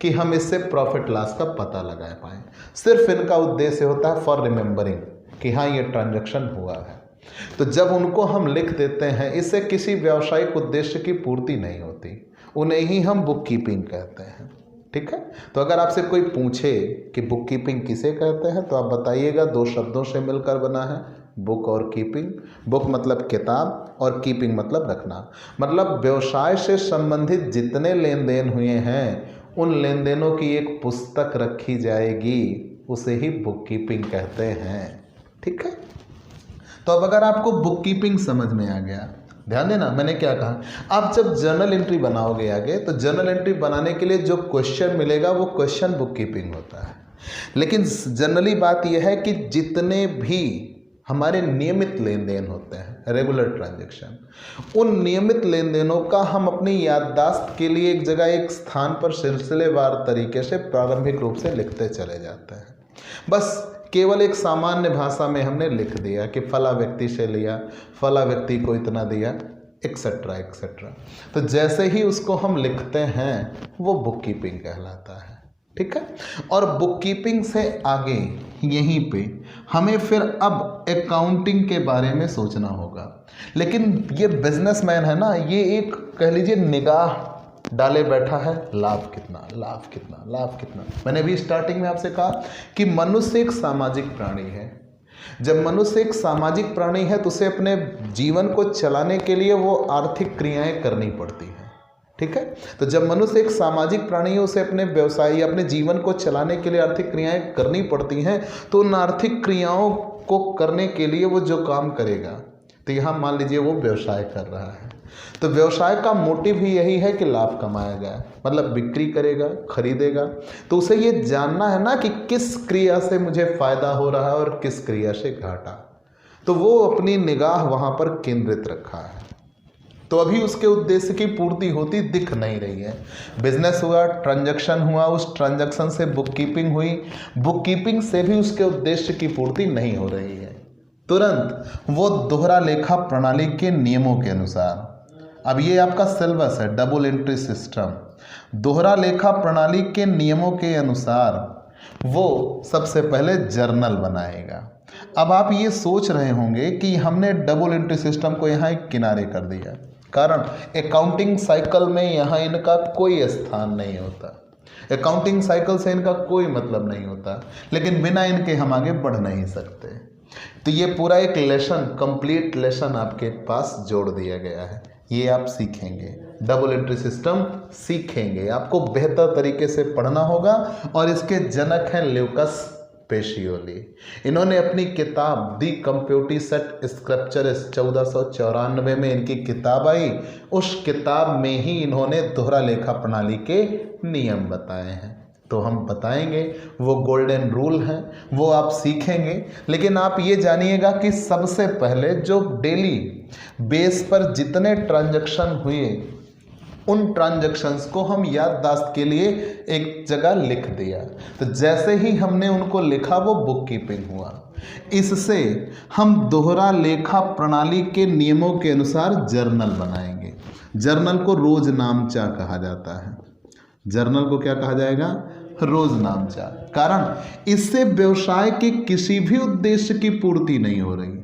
कि हम इससे प्रॉफिट लॉस का पता लगा पाएँ, सिर्फ इनका उद्देश्य होता है फॉर रिमेंबरिंग कि हाँ ये ट्रांजैक्शन हुआ है। तो जब उनको हम लिख देते हैं इससे किसी व्यावसायिक उद्देश्य की पूर्ति नहीं होती, उन्हें ही हम बुक कीपिंग कहते हैं। ठीक है, तो अगर आपसे कोई पूछे कि बुक कीपिंग किसे कहते हैं तो आप बताइएगा, दो शब्दों से मिलकर बना है, बुक और कीपिंग। बुक मतलब किताब और कीपिंग मतलब रखना। मतलब व्यवसाय से संबंधित जितने लेन देन हुए हैं उन लेन देनों की एक पुस्तक रखी जाएगी, उसे ही बुक कीपिंग कहते हैं। ठीक है, तो अब अगर आपको बुक कीपिंग समझ में आ गया, ध्यान देना मैंने क्या कहा, आप जब जर्नल एंट्री बनाओगे आगे तो जर्नल एंट्री बनाने के लिए जो क्वेश्चन मिलेगा वो क्वेश्चन बुक कीपिंग होता है। लेकिन जनरली बात यह है कि जितने भी हमारे नियमित लेन देन होते हैं, रेगुलर ट्रांजैक्शन, उन नियमित लेन देनों का हम अपनी याददाश्त के लिए एक जगह, एक स्थान पर सिलसिलेवार तरीके से प्रारंभिक रूप से लिखते चले जाते हैं। बस केवल एक सामान्य भाषा में हमने लिख दिया कि फला व्यक्ति से लिया, फला व्यक्ति को इतना दिया, एक्सेट्रा एक्सेट्रा। तो जैसे ही उसको हम लिखते हैं वो बुक कीपिंग कहलाता है। ठीक है, और बुक कीपिंग से आगे यहीं पे हमें फिर अब अकाउंटिंग के बारे में सोचना होगा। लेकिन ये बिजनेसमैन है ना, ये एक कह लीजिए निगाह डाले बैठा है, लाभ कितना, लाभ कितना, लाभ कितना। मैंने भी स्टार्टिंग में आपसे कहा कि मनुष्य एक सामाजिक प्राणी है। जब मनुष्य एक सामाजिक प्राणी है तो उसे अपने जीवन को चलाने के लिए वो आर्थिक क्रियाएं करनी पड़ती हैं। ठीक है, तो जब मनुष्य एक सामाजिक प्राणी है उसे अपने व्यवसाय या अपने जीवन को चलाने के लिए आर्थिक क्रियाएं करनी पड़ती हैं। तो उन आर्थिक क्रियाओं को करने के लिए वो जो काम करेगा, तो यहाँ मान लीजिए वो व्यवसाय कर रहा है, तो व्यवसाय का मोटिव भी यही है कि लाभ कमाया जाए, मतलब बिक्री करेगा, खरीदेगा। तो उसे ये जानना है ना कि किस क्रिया से मुझे फायदा हो रहा है और किस क्रिया से घाटा, तो वो अपनी निगाह वहाँ पर केंद्रित रखा है। तो अभी उसके उद्देश्य की पूर्ति होती दिख नहीं रही है। बिजनेस हुआ, ट्रांजैक्शन हुआ, उस ट्रांजैक्शन से बुक कीपिंग हुई, बुक कीपिंग से भी उसके उद्देश्य की पूर्ति नहीं हो रही है। तुरंत वो दोहरा लेखा प्रणाली के नियमों के अनुसार, अब ये आपका सिलेबस है, डबल एंट्री सिस्टम, दोहरा लेखा प्रणाली के नियमों के अनुसार वो सबसे पहले जर्नल बनाएगा। अब आप ये सोच रहे होंगे कि हमने डबल एंट्री सिस्टम को यहाँ एक किनारे कर दिया, कारण अकाउंटिंग साइकिल में यहाँ इनका कोई स्थान नहीं होता, अकाउंटिंग साइकिल से इनका कोई मतलब नहीं होता, लेकिन बिना इनके हम आगे बढ़ नहीं सकते। तो ये पूरा एक लेसन, कंप्लीट लेसन आपके पास जोड़ दिया गया है, ये आप सीखेंगे, डबल एंट्री सिस्टम सीखेंगे। आपको बेहतर तरीके से पढ़ना होगा और इसके जनक हैं ल्यूकस पेशियोली। इन्होंने अपनी किताब दी कंप्यूटिसेट स्क्रिप्चर्स 1494 में इनकी किताब आई, उस किताब में ही इन्होंने दोहरा लेखा प्रणाली के नियम बताए हैं। तो हम बताएंगे, वो गोल्डन रूल हैं, वो आप सीखेंगे। लेकिन आप ये जानिएगा कि सबसे पहले जो डेली बेस पर जितने ट्रांजैक्शन हुए उन ट्रांजैक्शंस को हम याददाश्त के लिए एक जगह लिख दिया। तो जैसे ही हमने उनको लिखा वो बुक कीपिंग हुआ। इससे हम दोहरा लेखा प्रणाली के नियमों के अनुसार जर्नल बनाएंगे। जर्नल को रोज नामचा कहा जाता है। जर्नल को क्या कहा जाएगा? रोज नामचा। कारण इससे व्यवसाय के किसी भी उद्देश्य की पूर्ति नहीं हो रही।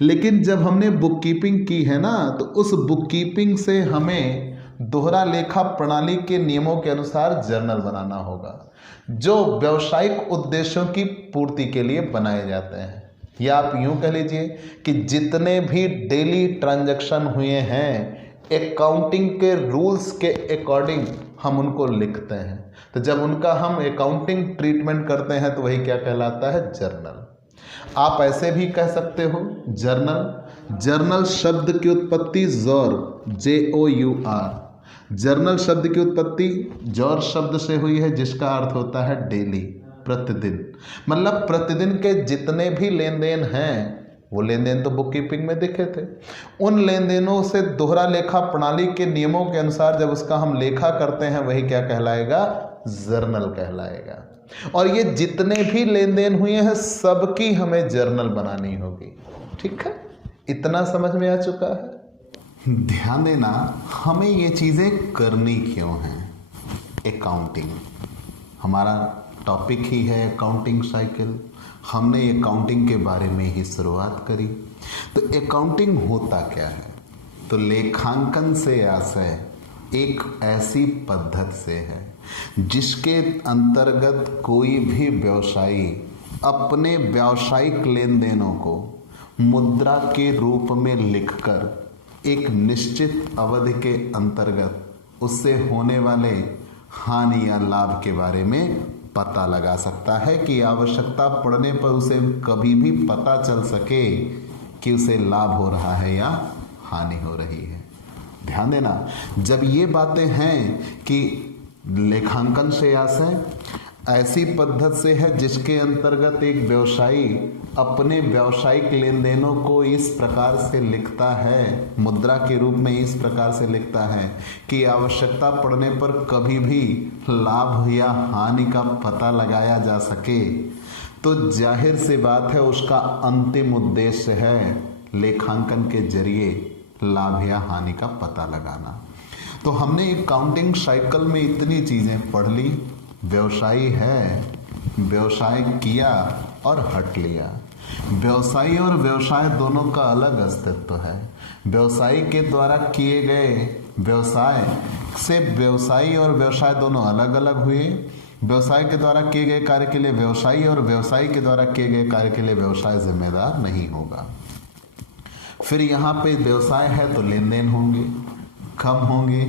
लेकिन जब हमने बुक कीपिंग की है ना, तो उस बुक कीपिंग से हमें दोहरा लेखा प्रणाली के नियमों के अनुसार जर्नल बनाना होगा, जो व्यावसायिक उद्देश्यों की पूर्ति के लिए बनाए जाते हैं। या आप यूं कह लीजिए कि जितने भी डेली ट्रांजैक्शन हुए हैं अकाउंटिंग के रूल्स के अकॉर्डिंग हम उनको लिखते हैं। तो जब उनका हम अकाउंटिंग ट्रीटमेंट करते हैं तो वही क्या कहलाता है, जर्नल। आप ऐसे भी कह सकते हो जर्नल। जर्नल शब्द की उत्पत्ति जौर, JOUR, जर्नल शब्द की उत्पत्ति जौर शब्द से हुई है जिसका अर्थ होता है डेली, प्रतिदिन। मतलब प्रतिदिन के जितने भी लेन देन हैं, वो लेन देन तो बुक कीपिंग में दिखे थे, उन लेन देनों से दोहरा लेखा प्रणाली के नियमों के अनुसार जब उसका हम लेखा करते हैं वही क्या कहलाएगा, जर्नल कहलाएगा। और ये जितने भी लेन देन हुए हैं सबकी हमें जर्नल बनानी होगी। ठीक है, इतना समझ में आ चुका है। ध्यान देना, हमें ये चीज़ें करनी क्यों हैं। अकाउंटिंग हमारा टॉपिक ही है, अकाउंटिंग साइकिल। हमने अकाउंटिंग के बारे में ही शुरुआत करी। तो अकाउंटिंग होता क्या है, तो लेखांकन से आशय एक ऐसी पद्धति से है जिसके अंतर्गत कोई भी व्यवसायी अपने व्यावसायिक लेन देनों को मुद्रा के रूप में लिखकर एक निश्चित अवधि के अंतर्गत उससे होने वाले हानि या लाभ के बारे में पता लगा सकता है कि आवश्यकता पड़ने पर उसे कभी भी पता चल सके कि उसे लाभ हो रहा है या हानि हो रही है। ध्यान देना, जब ये बातें हैं कि लेखांकन से आशय ऐसी पद्धति से है जिसके अंतर्गत एक व्यवसायी अपने व्यावसायिक लेन देनों को इस प्रकार से लिखता है, मुद्रा के रूप में इस प्रकार से लिखता है कि आवश्यकता पड़ने पर कभी भी लाभ या हानि का पता लगाया जा सके, तो जाहिर सी बात है उसका अंतिम उद्देश्य है लेखांकन के जरिए लाभ या हानि का पता लगाना। तो हमने अकाउंटिंग साइकिल में इतनी चीज़ें पढ़ ली। व्यवसायी है, व्यवसाय किया और हट लिया। व्यवसायी और व्यवसाय दोनों का अलग अस्तित्व है। व्यवसायी के द्वारा किए गए व्यवसाय से व्यवसायी और व्यवसाय दोनों अलग अलग हुए। व्यवसाय के द्वारा किए गए कार्य के लिए व्यवसायी और व्यवसायी के द्वारा किए गए कार्य के लिए व्यवसाय जिम्मेदार नहीं होगा। फिर यहाँ पे व्यवसाय है तो लेन देन होंगे, कम होंगे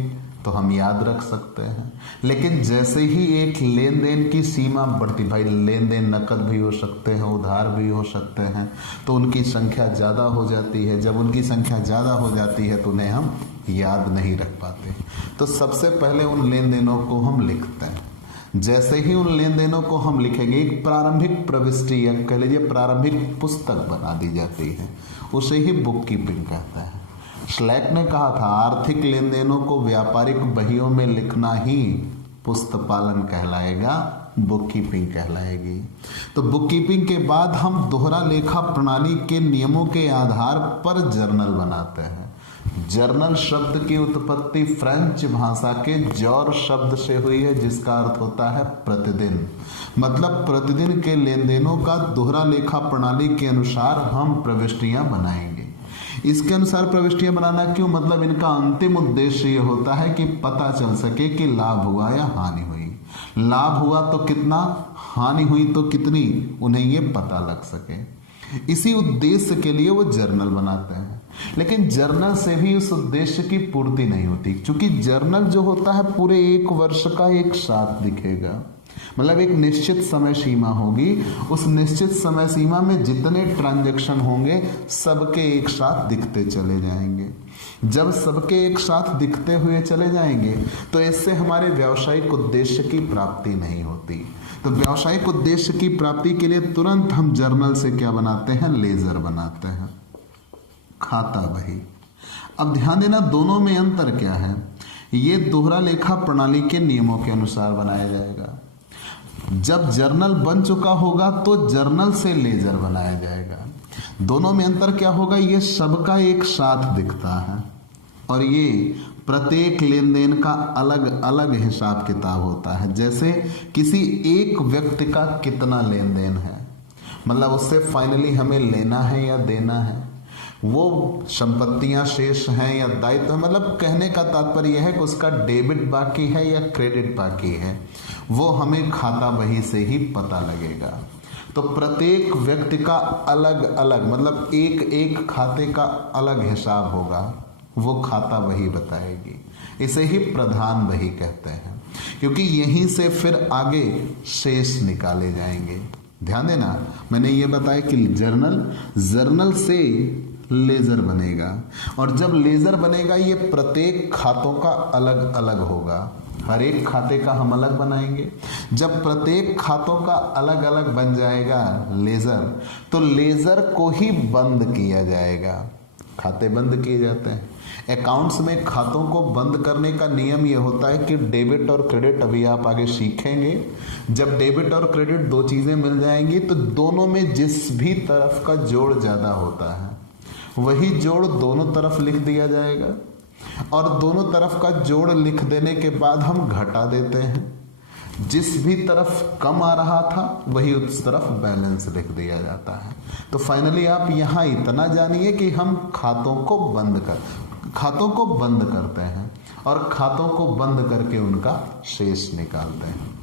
तो हम याद रख सकते हैं। लेकिन जैसे ही एक लेन देन की सीमा बढ़ती, भाई लेन देन नकद भी हो सकते हैं, उधार भी हो सकते हैं, तो उनकी संख्या ज़्यादा हो जाती है। जब उनकी संख्या ज़्यादा हो जाती है तो उन्हें हम याद नहीं रख पाते। तो सबसे पहले उन लेन देनों को हम लिखते हैं। जैसे ही उन लेन देनों को हम लिखेंगे एक प्रारंभिक प्रविष्टि या कह लीजिए प्रारंभिक पुस्तक बना दी जाती है, उसे ही बुक कीपिंग कहते हैं। श्लैक ने कहा था आर्थिक लेन देनों को व्यापारिक बहियों में लिखना ही पुस्तपालन कहलाएगा, बुक कीपिंग कहलाएगी। तो बुक कीपिंग के बाद हम दोहरा लेखा प्रणाली के नियमों के आधार पर जर्नल बनाते हैं। जर्नल शब्द की उत्पत्ति फ्रेंच भाषा के जौर शब्द से हुई है जिसका अर्थ होता है प्रतिदिन। मतलब प्रतिदिन के लेन देनों का दोहरा लेखा प्रणाली के अनुसार हम प्रविष्टियां बनाएंगे। इसके अनुसार प्रविष्टियां बनाना क्यों, मतलब इनका अंतिम उद्देश्य ये होता है कि पता चल सके कि लाभ हुआ या हानि हुई। लाभ हुआ तो कितना, हानि हुई तो कितनी, उन्हें ये पता लग सके। इसी उद्देश्य के लिए वो जर्नल बनाते हैं। लेकिन जर्नल से भी उस उद्देश्य की पूर्ति नहीं होती, क्योंकि जर्नल जो होता है पूरे एक वर्ष का एक साथ दिखेगा। मतलब एक निश्चित समय सीमा होगी, उस निश्चित समय सीमा में जितने ट्रांजैक्शन होंगे सबके एक साथ दिखते चले जाएंगे। जब सबके एक साथ दिखते हुए चले जाएंगे तो इससे हमारे व्यावसायिक उद्देश्य की प्राप्ति नहीं होती। तो व्यावसायिक उद्देश्य की प्राप्ति के लिए तुरंत हम जर्नल से क्या बनाते हैं, लेजर बनाते हैं, खाता बही। अब ध्यान देना दोनों में अंतर क्या है। ये दोहरा लेखा प्रणाली के नियमों के अनुसार बनाया जाएगा। जब जर्नल बन चुका होगा तो जर्नल से लेजर बनाया जाएगा। दोनों में अंतर क्या होगा, ये सबका एक साथ दिखता है और ये प्रत्येक लेन देन का अलग अलग हिसाब किताब होता है। जैसे किसी एक व्यक्ति का कितना लेन देन है, मतलब उससे फाइनली हमें लेना है या देना है, वो संपत्तियां शेष हैं या दायित्व है, मतलब कहने का तात्पर्य यह है कि उसका डेबिट बाकी है या क्रेडिट बाकी है, वो हमें खाता बही से ही पता लगेगा। तो प्रत्येक व्यक्ति का अलग अलग मतलब एक एक खाते का अलग हिसाब होगा, वो खाता वही बताएगी। इसे ही प्रधान वही कहते हैं, क्योंकि यहीं से फिर आगे शेष निकाले जाएंगे। ध्यान देना, मैंने ये बताया कि जर्नल से लेजर बनेगा, और जब लेजर बनेगा ये प्रत्येक खातों का अलग अलग होगा। हर एक खाते का हम अलग बनाएंगे। जब प्रत्येक खातों का अलग अलग बन जाएगा लेजर, तो लेजर को ही बंद किया जाएगा। खाते बंद किए जाते हैं अकाउंट्स में। खातों को बंद करने का नियम ये होता है कि डेबिट और क्रेडिट, अभी आप आगे सीखेंगे। जब डेबिट और क्रेडिट दो चीजें मिल जाएंगी तो दोनों में जिस भी तरफ का जोड़ ज्यादा होता है वही जोड़ दोनों तरफ लिख दिया जाएगा, और दोनों तरफ का जोड़ लिख देने के बाद हम घटा देते हैं। जिस भी तरफ कम आ रहा था वही उस तरफ बैलेंस लिख दिया जाता है। तो फाइनली आप यहाँ इतना जानिए कि हम खातों को बंद करते हैं और खातों को बंद करके उनका शेष निकालते हैं।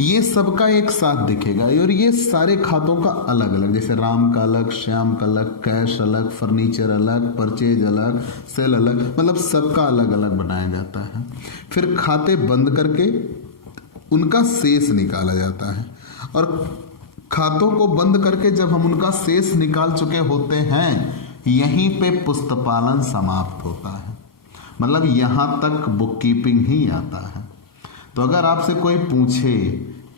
ये सबका एक साथ दिखेगा, और ये सारे खातों का अलग अलग, जैसे राम का अलग, श्याम का अलग, कैश अलग, फर्नीचर अलग, परचेज अलग, सेल अलग, मतलब सबका अलग अलग बनाया जाता है। फिर खाते बंद करके उनका शेष निकाला जाता है, और खातों को बंद करके जब हम उनका शेष निकाल चुके होते हैं, यहीं पे पुस्तपालन समाप्त होता है। मतलब यहां तक बुक कीपिंग ही आता है। तो अगर आपसे कोई पूछे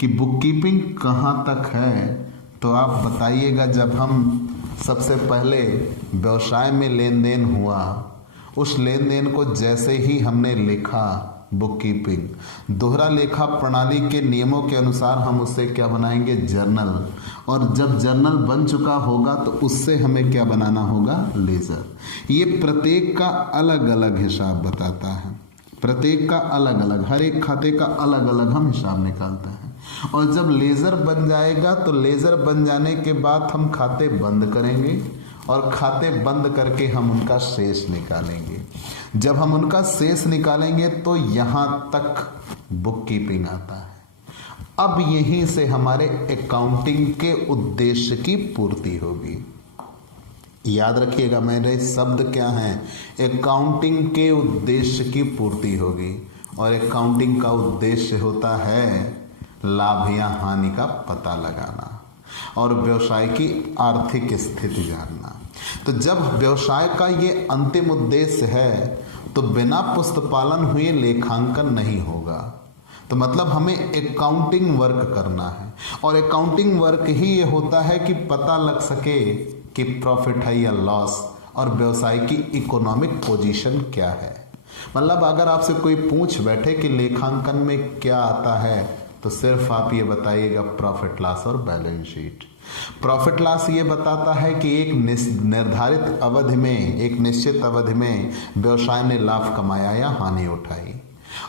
कि बुक कीपिंग कहाँ तक है, तो आप बताइएगा जब हम सबसे पहले व्यवसाय में लेन देन हुआ, उस लेन देन को जैसे ही हमने लिखा बुक कीपिंग, दोहरा लेखा प्रणाली के नियमों के अनुसार हम उससे क्या बनाएंगे, जर्नल। और जब जर्नल बन चुका होगा तो उससे हमें क्या बनाना होगा, लेजर। ये प्रत्येक का अलग अलग हिसाब बताता है, प्रत्येक का अलग अलग, हर एक खाते का अलग अलग हम हिसाब निकालते हैं। और जब लेजर बन जाएगा तो लेजर बन जाने के बाद हम खाते बंद करेंगे, और खाते बंद करके हम उनका शेष निकालेंगे। जब हम उनका शेष निकालेंगे तो यहां तक बुक कीपिंग आता है। अब यहीं से हमारे अकाउंटिंग के उद्देश्य की पूर्ति होगी। याद रखिएगा मेरे शब्द क्या हैं, अकाउंटिंग के उद्देश्य की पूर्ति होगी। और अकाउंटिंग का उद्देश्य होता है लाभ या हानि का पता लगाना और व्यवसाय की आर्थिक स्थिति जानना। तो जब व्यवसाय का ये अंतिम उद्देश्य है तो बिना पुस्तपालन हुए लेखांकन नहीं होगा। तो मतलब हमें अकाउंटिंग वर्क करना है, और अकाउंटिंग वर्क ही ये होता है कि पता लग सके कि प्रॉफिट है या लॉस, और व्यवसाय की इकोनॉमिक पोजीशन क्या है। मतलब अगर आपसे कोई पूछ बैठे कि लेखांकन में क्या आता है, तो सिर्फ आप ये बताइएगा प्रॉफिट लॉस और बैलेंस शीट। प्रॉफिट लॉस ये बताता है कि एक निर्धारित अवधि में, एक निश्चित अवधि में व्यवसाय ने लाभ कमाया या हानि उठाई।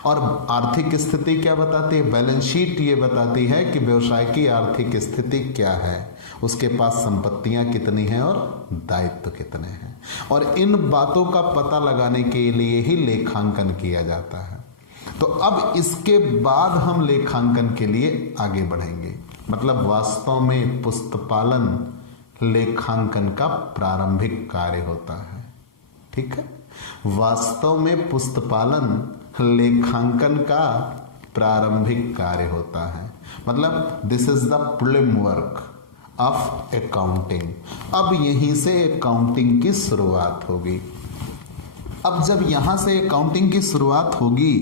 और आर्थिक स्थिति क्या बताती है, बैलेंस शीट ये बताती है कि व्यवसाय की आर्थिक स्थिति क्या है, उसके पास संपत्तियां कितनी हैं और दायित्व कितने हैं। और इन बातों का पता लगाने के लिए ही लेखांकन किया जाता है। तो अब इसके बाद हम लेखांकन के लिए आगे बढ़ेंगे। मतलब वास्तव में पुस्तपालन लेखांकन का प्रारंभिक कार्य होता है। ठीक है, वास्तव में पुस्तपालन लेखांकन का प्रारंभिक कार्य होता है। मतलब this is the prelim work of accounting. अब यहीं से अकाउंटिंग की शुरुआत होगी। अब जब यहां से अकाउंटिंग की शुरुआत होगी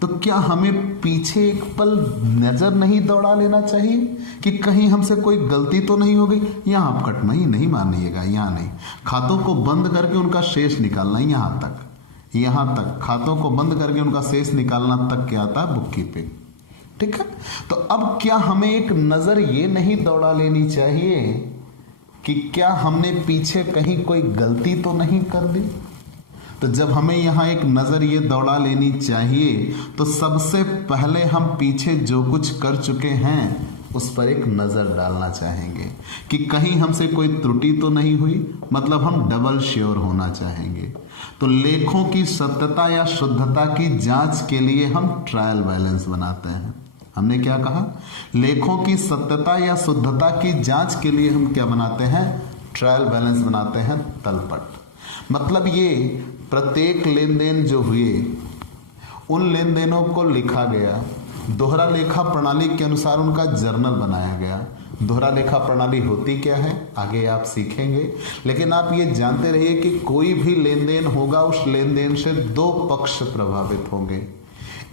तो क्या हमें पीछे एक पल नजर नहीं दौड़ा लेना चाहिए कि कहीं हमसे कोई गलती तो नहीं हो गई। यहां आप कठिनाई नहीं मानिएगा, यहां नहीं। खातों को बंद करके उनका शेष निकालना, यहां तक खातों को बंद करके उनका शेष निकालना तक क्या आता है, बुक कीपिंग। ठीक है, तो अब क्या हमें एक नजर ये नहीं दौड़ा लेनी चाहिए कि क्या हमने पीछे कहीं कोई गलती तो नहीं कर दी। तो जब हमें यहाँ एक नजर ये दौड़ा लेनी चाहिए तो सबसे पहले हम पीछे जो कुछ कर चुके हैं उस पर एक नजर डालना चाहेंगे कि कहीं हमसे कोई त्रुटि तो नहीं हुई। मतलब हम डबल श्योर होना चाहेंगे। तो लेखों की सत्यता या शुद्धता की जांच के लिए हम ट्रायल बैलेंस बनाते हैं। हमने क्या कहा, लेखों की सत्यता या शुद्धता की जांच के लिए हम क्या बनाते हैं, ट्रायल बैलेंस बनाते हैं, तलपट। मतलब ये प्रत्येक लेन देन जो हुए उन लेन देनों को लिखा गया, दोहरा लेखा प्रणाली के अनुसार उनका जर्नल बनाया गया। दोहरा लेखा प्रणाली होती क्या है आगे आप सीखेंगे, लेकिन आप ये जानते रहिए कि कोई भी लेन देन होगा, उस लेन देन से दो पक्ष प्रभावित होंगे।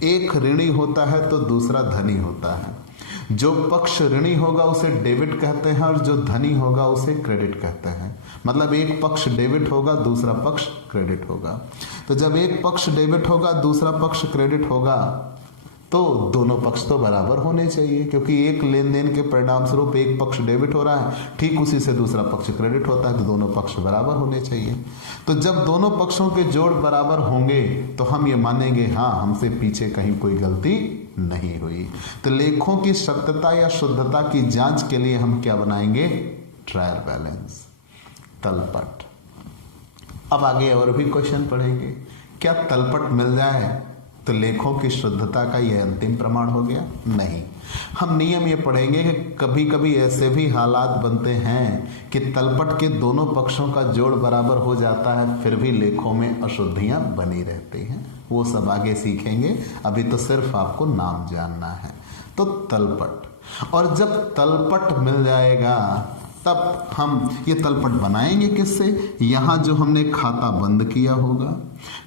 एक ऋणी होता है तो दूसरा धनी होता है। जो पक्ष ऋणी होगा उसे डेबिट कहते हैं और जो धनी होगा उसे क्रेडिट कहते हैं। मतलब एक पक्ष डेबिट होगा, दूसरा पक्ष क्रेडिट होगा। तो जब एक पक्ष डेबिट होगा, दूसरा पक्ष क्रेडिट होगा, तो दोनों पक्ष तो बराबर होने चाहिए, क्योंकि एक लेन देन के परिणाम स्वरूप एक पक्ष डेबिट हो रहा है, ठीक उसी से दूसरा पक्ष क्रेडिट होता है, तो दोनों पक्ष बराबर होने चाहिए। तो जब दोनों पक्षों के जोड़ बराबर होंगे तो हम ये मानेंगे हाँ हमसे पीछे कहीं कोई गलती नहीं हुई। तो लेखों की सत्यता या शुद्धता की जांच के लिए हम क्या बनाएंगे, ट्रायल बैलेंस, तलपट। अब आगे और भी क्वेश्चन पढ़ेंगे। क्या तलपट मिल जाए तो लेखों की शुद्धता का यह अंतिम प्रमाण हो गया? नहीं। हम नियम ये पढ़ेंगे कि कभी कभी ऐसे भी हालात बनते हैं कि तलपट के दोनों पक्षों का जोड़ बराबर हो जाता है, फिर भी लेखों में अशुद्धियां बनी रहती हैं। वो सब आगे सीखेंगे, अभी तो सिर्फ आपको नाम जानना है। तो तलपट, और जब तलपट मिल जाएगा तब हम ये तलपट बनाएंगे किससे, यहाँ जो हमने खाता बंद किया होगा,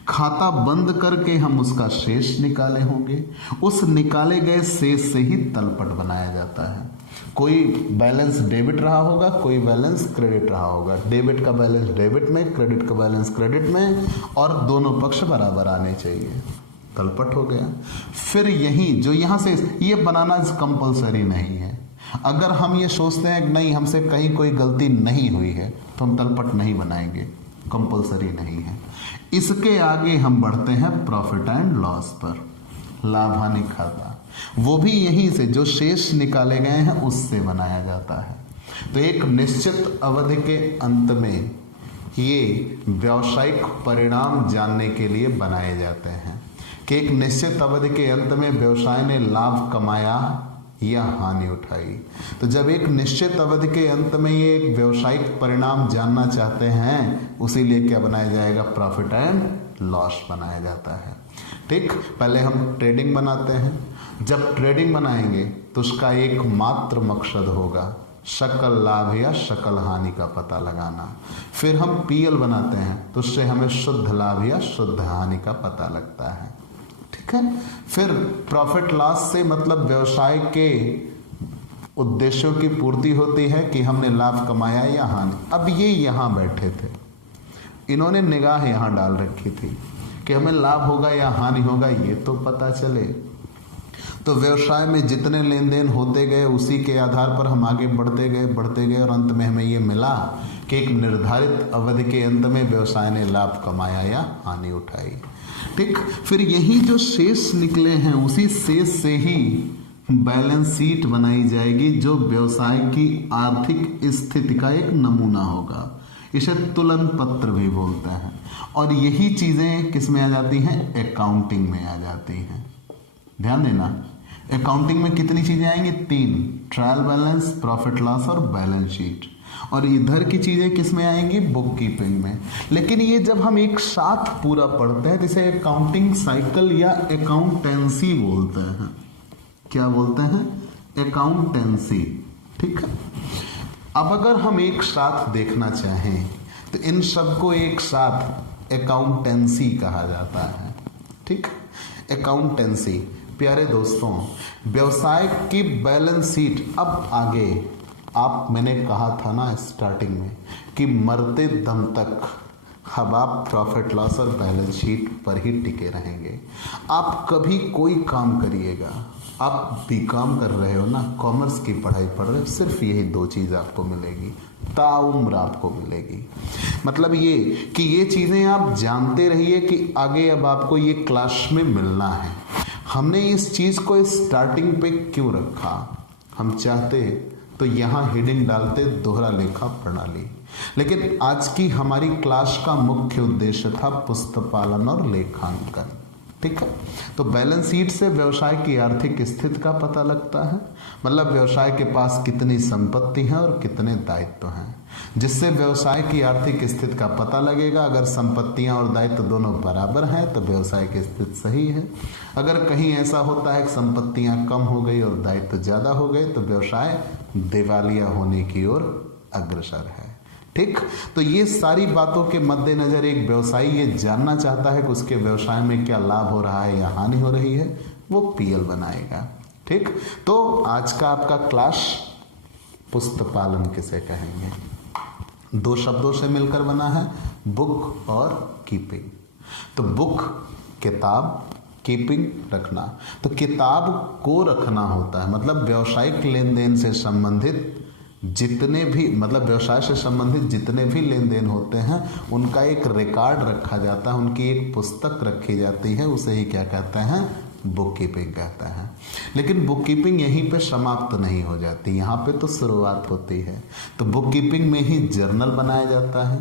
खाता बंद करके हम उसका शेष निकाले होंगे, उस निकाले गए शेष से ही तलपट बनाया जाता है। कोई बैलेंस डेबिट रहा होगा, कोई बैलेंस क्रेडिट रहा होगा, डेबिट का बैलेंस डेबिट में, क्रेडिट का बैलेंस क्रेडिट में, और दोनों पक्ष बराबर आने चाहिए, तलपट हो गया। फिर यही जो यहाँ से ये बनाना कंपलसरी नहीं है। अगर हम ये सोचते हैं कि नहीं हमसे कहीं कोई गलती नहीं हुई है तो हम तलपट नहीं बनाएंगे, कंपलसरी नहीं है। इसके आगे हम बढ़ते हैं प्रॉफिट एंड लॉस पर, लाभ हानि खाता, वो भी यहीं से जो शेष निकाले गए हैं उससे बनाया जाता है। तो एक निश्चित अवधि के अंत में ये व्यावसायिक परिणाम जानने के लिए बनाए जाते हैं कि एक निश्चित अवधि के अंत में व्यवसाय ने लाभ कमाया या हानि उठाई। तो जब एक निश्चित अवधि के अंत में ये एक व्यावसायिक परिणाम जानना चाहते हैं, उसी लिए क्या बनाया जाएगा, प्रॉफिट एंड लॉस बनाया जाता है। ठीक, पहले हम ट्रेडिंग बनाते हैं। जब ट्रेडिंग बनाएंगे तो उसका एकमात्र मकसद होगा सकल लाभ या सकल हानि का पता लगाना। फिर हम पीएल बनाते हैं तो उससे हमें शुद्ध लाभ या शुद्ध हानि का पता लगता है। ठीक है, फिर प्रॉफिट लॉस से मतलब व्यवसाय के उद्देश्यों की पूर्ति होती है कि हमने लाभ कमाया या हानि। अब ये यहाँ बैठे थे, इन्होंने निगाह यहाँ डाल रखी थी कि हमें लाभ होगा या हानि होगा ये तो पता चले। तो व्यवसाय में जितने लेन देन होते गए उसी के आधार पर हम आगे बढ़ते गए और अंत में हमें ये मिला कि एक निर्धारित अवधि के अंत में व्यवसाय ने लाभ कमाया या हानि उठाई। ठीक, फिर यही जो शेष निकले हैं उसी शेष से ही बैलेंस शीट बनाई जाएगी जो व्यवसाय की आर्थिक स्थिति का एक नमूना होगा। इसे तुलन पत्र भी बोलते हैं। और यही चीजें किस में आ जाती हैं, अकाउंटिंग में आ जाती हैं। ध्यान देना, अकाउंटिंग में कितनी चीजें आएंगी, 3, ट्रायल बैलेंस, प्रॉफिट लॉस और बैलेंस शीट। और इधर की चीजें किस में आएंगी, बुक कीपिंग में। लेकिन ये जब हम एक साथ पूरा पढ़ते हैं जिसे अकाउंटिंग साइकिल या अकाउंटेंसी बोलते हैं। क्या बोलते हैं, अकाउंटेंसी। ठीक है, अब अगर हम एक साथ देखना चाहें तो इन सबको एक साथ अकाउंटेंसी कहा जाता है। ठीक, अकाउंटेंसी। प्यारे दोस्तों, व्यवसाय की बैलेंस शीट, अब आगे मैंने कहा था ना स्टार्टिंग में कि मरते दम तक अब आप प्रॉफिट लॉस और बैलेंस शीट पर ही टिके रहेंगे। आप कभी कोई काम करिएगा, आप बीकॉम कर रहे हो ना, कॉमर्स की पढ़ाई पढ़ रहे हो, सिर्फ यही 2 चीज़ आपको मिलेगी, ताउम्र आपको मिलेगी। मतलब ये कि ये चीज़ें आप जानते रहिए कि आगे अब आपको ये क्लास में मिलना है। हमने इस चीज़ को स्टार्टिंग पे क्यों रखा, हम चाहते तो यहाँ हेडिंग डालते दोहरा लेखा प्रणाली, लेकिन आज की हमारी क्लास का मुख्य उद्देश्य था पुस्तक पालन और लेखांकन। ठीक है। तो बैलेंस शीट से व्यवसाय की आर्थिक स्थिति का पता लगता है, मतलब व्यवसाय के पास कितनी संपत्ति है और कितने दायित्व हैं, जिससे व्यवसाय की आर्थिक स्थिति का पता लगेगा। अगर संपत्तियां और दायित्व दोनों बराबर हैं तो व्यवसाय की स्थिति सही है। अगर कहीं ऐसा होता है कि संपत्तियां कम हो गई और दायित्व ज्यादा हो गए तो व्यवसाय दिवालिया होने की ओर अग्रसर है। ठीक, तो ये सारी बातों के मद्देनजर एक व्यवसायी ये जानना चाहता है कि उसके व्यवसाय में क्या लाभ हो रहा है या हानि हो रही है, वो पीएल बनाएगा। ठीक, तो आज का आपका क्लास पुस्तक पालन किसे कहेंगे, दो शब्दों से मिलकर बना है, बुक और कीपिंग। तो बुक किताब, कीपिंग रखना। तो किताब को रखना होता है, मतलब व्यावसायिक लेन देन से संबंधित जितने भी, मतलब व्यवसाय से संबंधित जितने भी लेन देन होते हैं उनका एक रिकॉर्ड रखा जाता है, उनकी एक पुस्तक रखी जाती है, उसे ही क्या कहते हैं, बुक कीपिंग कहता है। लेकिन बुक कीपिंग यहीं पे समाप्त नहीं हो जाती, यहाँ पे तो शुरुआत होती है। तो बुक कीपिंग में ही जर्नल बनाया जाता है,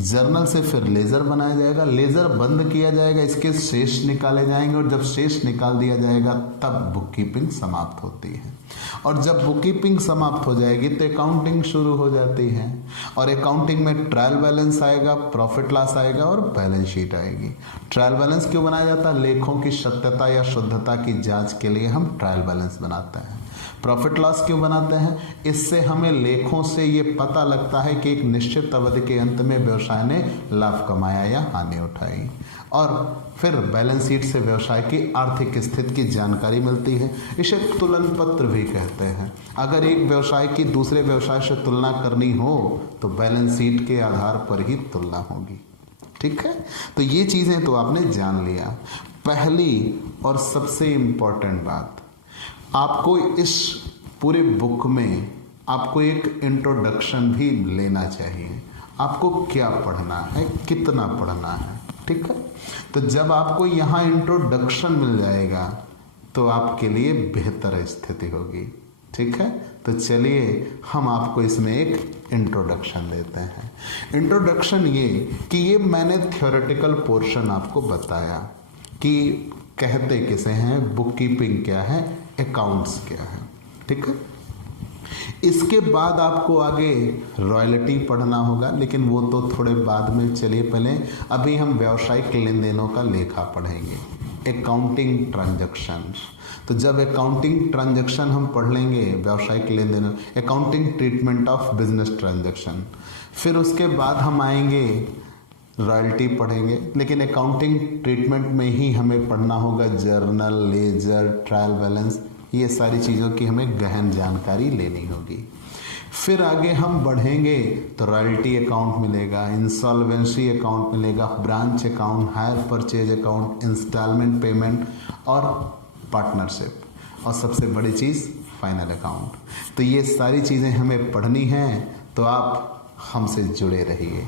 जर्नल से फिर लेजर बनाया जाएगा, लेजर बंद किया जाएगा, इसके शेष निकाले जाएंगे और जब शेष निकाल दिया जाएगा तब बुक कीपिंग समाप्त होती है। और जब बुक कीपिंग समाप्त हो जाएगी तो अकाउंटिंग शुरू हो जाती है, और अकाउंटिंग में ट्रायल बैलेंस आएगा, प्रॉफिट लॉस आएगा और बैलेंस शीट आएगी। ट्रायल बैलेंस क्यों बनाया जाता है, लेखों की सत्यता या शुद्धता की जांच के लिए हम ट्रायल बैलेंस बनाते हैं। प्रॉफिट लॉस क्यों बनाते हैं, इससे हमें लेखों से ये पता लगता है कि एक निश्चित अवधि के अंत में व्यवसाय ने लाभ कमाया या हानि उठाई। और फिर बैलेंस शीट से व्यवसाय की आर्थिक स्थिति की जानकारी मिलती है, इसे तुलन पत्र भी कहते हैं। अगर एक व्यवसाय की दूसरे व्यवसाय से तुलना करनी हो तो बैलेंस शीट के आधार पर ही तुलना होगी। ठीक है, तो ये चीजें तो आपने जान लिया। पहली और सबसे इम्पोर्टेंट बात, आपको इस पूरे बुक में आपको एक इंट्रोडक्शन भी लेना चाहिए, आपको क्या पढ़ना है, कितना पढ़ना है। ठीक है, तो जब आपको यहाँ इंट्रोडक्शन मिल जाएगा तो आपके लिए बेहतर स्थिति होगी। ठीक है, तो चलिए हम आपको इसमें एक इंट्रोडक्शन देते हैं। इंट्रोडक्शन ये कि ये मैंने थ्योरेटिकल पोर्शन आपको बताया कि कहते किसे हैं, बुक कीपिंग क्या है, अकाउंट्स क्या है। ठीक है, इसके बाद आपको आगे रॉयल्टी पढ़ना होगा, लेकिन वो तो थोड़े बाद में। चलिए पहले अभी हम व्यावसायिक लेन देनों का लेखा पढ़ेंगे, अकाउंटिंग ट्रांजैक्शंस। तो जब अकाउंटिंग ट्रांजैक्शन हम पढ़ लेंगे, व्यावसायिक लेन देन, accounting treatment of business transaction, फिर उसके बाद हम आएंगे रॉयल्टी पढ़ेंगे। लेकिन अकाउंटिंग ट्रीटमेंट में ही हमें पढ़ना होगा जर्नल, लेजर, ट्रायल बैलेंस, ये सारी चीज़ों की हमें गहन जानकारी लेनी होगी। फिर आगे हम बढ़ेंगे तो रॉयल्टी अकाउंट मिलेगा, इंसॉल्वेंसी अकाउंट मिलेगा, branch account, hire purchase account, instalment payment और पार्टनरशिप, और सबसे बड़ी चीज़ फाइनल अकाउंट। तो ये सारी चीज़ें हमें पढ़नी हैं, तो आप हमसे जुड़े रहिए।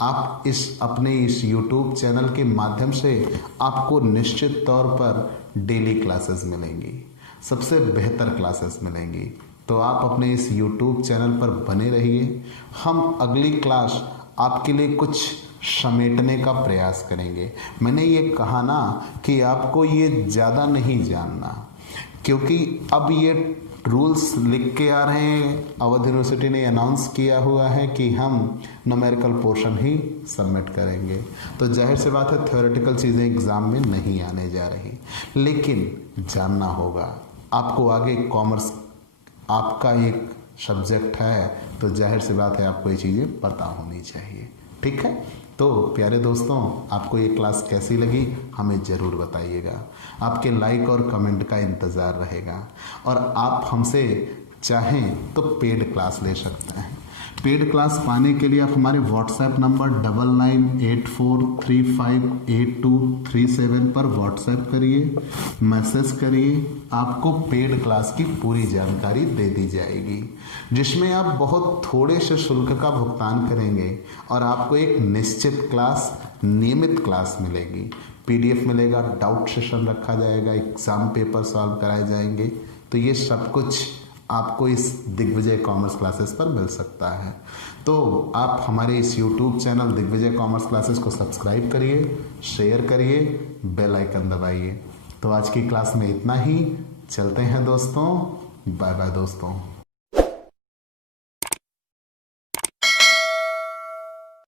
आप अपने इस YouTube चैनल के माध्यम से आपको निश्चित तौर पर डेली क्लासेस मिलेंगी, सबसे बेहतर क्लासेस मिलेंगी। तो आप अपने इस YouTube चैनल पर बने रहिए। हम अगली क्लास आपके लिए कुछ समेटने का प्रयास करेंगे। मैंने ये कहा ना कि आपको ये ज़्यादा नहीं जानना, क्योंकि अब ये रूल्स लिख के आ रहे हैं, अवध यूनिवर्सिटी ने अनाउंस किया हुआ है कि हम न्यूमेरिकल पोर्शन ही सबमिट करेंगे। तो जाहिर सी बात है थ्योरेटिकल चीज़ें एग्ज़ाम में नहीं आने जा रही, लेकिन जानना होगा आपको। आगे कॉमर्स आपका एक सब्जेक्ट है, तो जाहिर सी बात है आपको ये चीज़ें पता होनी चाहिए। ठीक है, तो प्यारे दोस्तों, आपको ये क्लास कैसी लगी हमें ज़रूर बताइएगा। आपके लाइक और कमेंट का इंतज़ार रहेगा। और आप हमसे चाहें तो पेड क्लास ले सकते हैं। पेड क्लास पाने के लिए आप हमारे व्हाट्सएप नंबर 9984358237 पर व्हाट्सएप करिए, मैसेज करिए। आपको पेड क्लास की पूरी जानकारी दे दी जाएगी, जिसमें आप बहुत थोड़े से शुल्क का भुगतान करेंगे और आपको एक निश्चित क्लास, नियमित क्लास मिलेगी। PDF मिलेगा, डाउट सेशन रखा जाएगा, एग्ज़ाम पेपर सॉल्व कराए जाएंगे। तो ये सब कुछ आपको इस दिग्विजय कॉमर्स क्लासेस पर मिल सकता है। तो आप हमारे इस YouTube channel Digvijay commerce classes को सब्सक्राइब करिए, शेयर करिए, बेल आइकन दबाइए। तो आज की क्लास में इतना ही। चलते हैं दोस्तों, बाय बाय दोस्तों।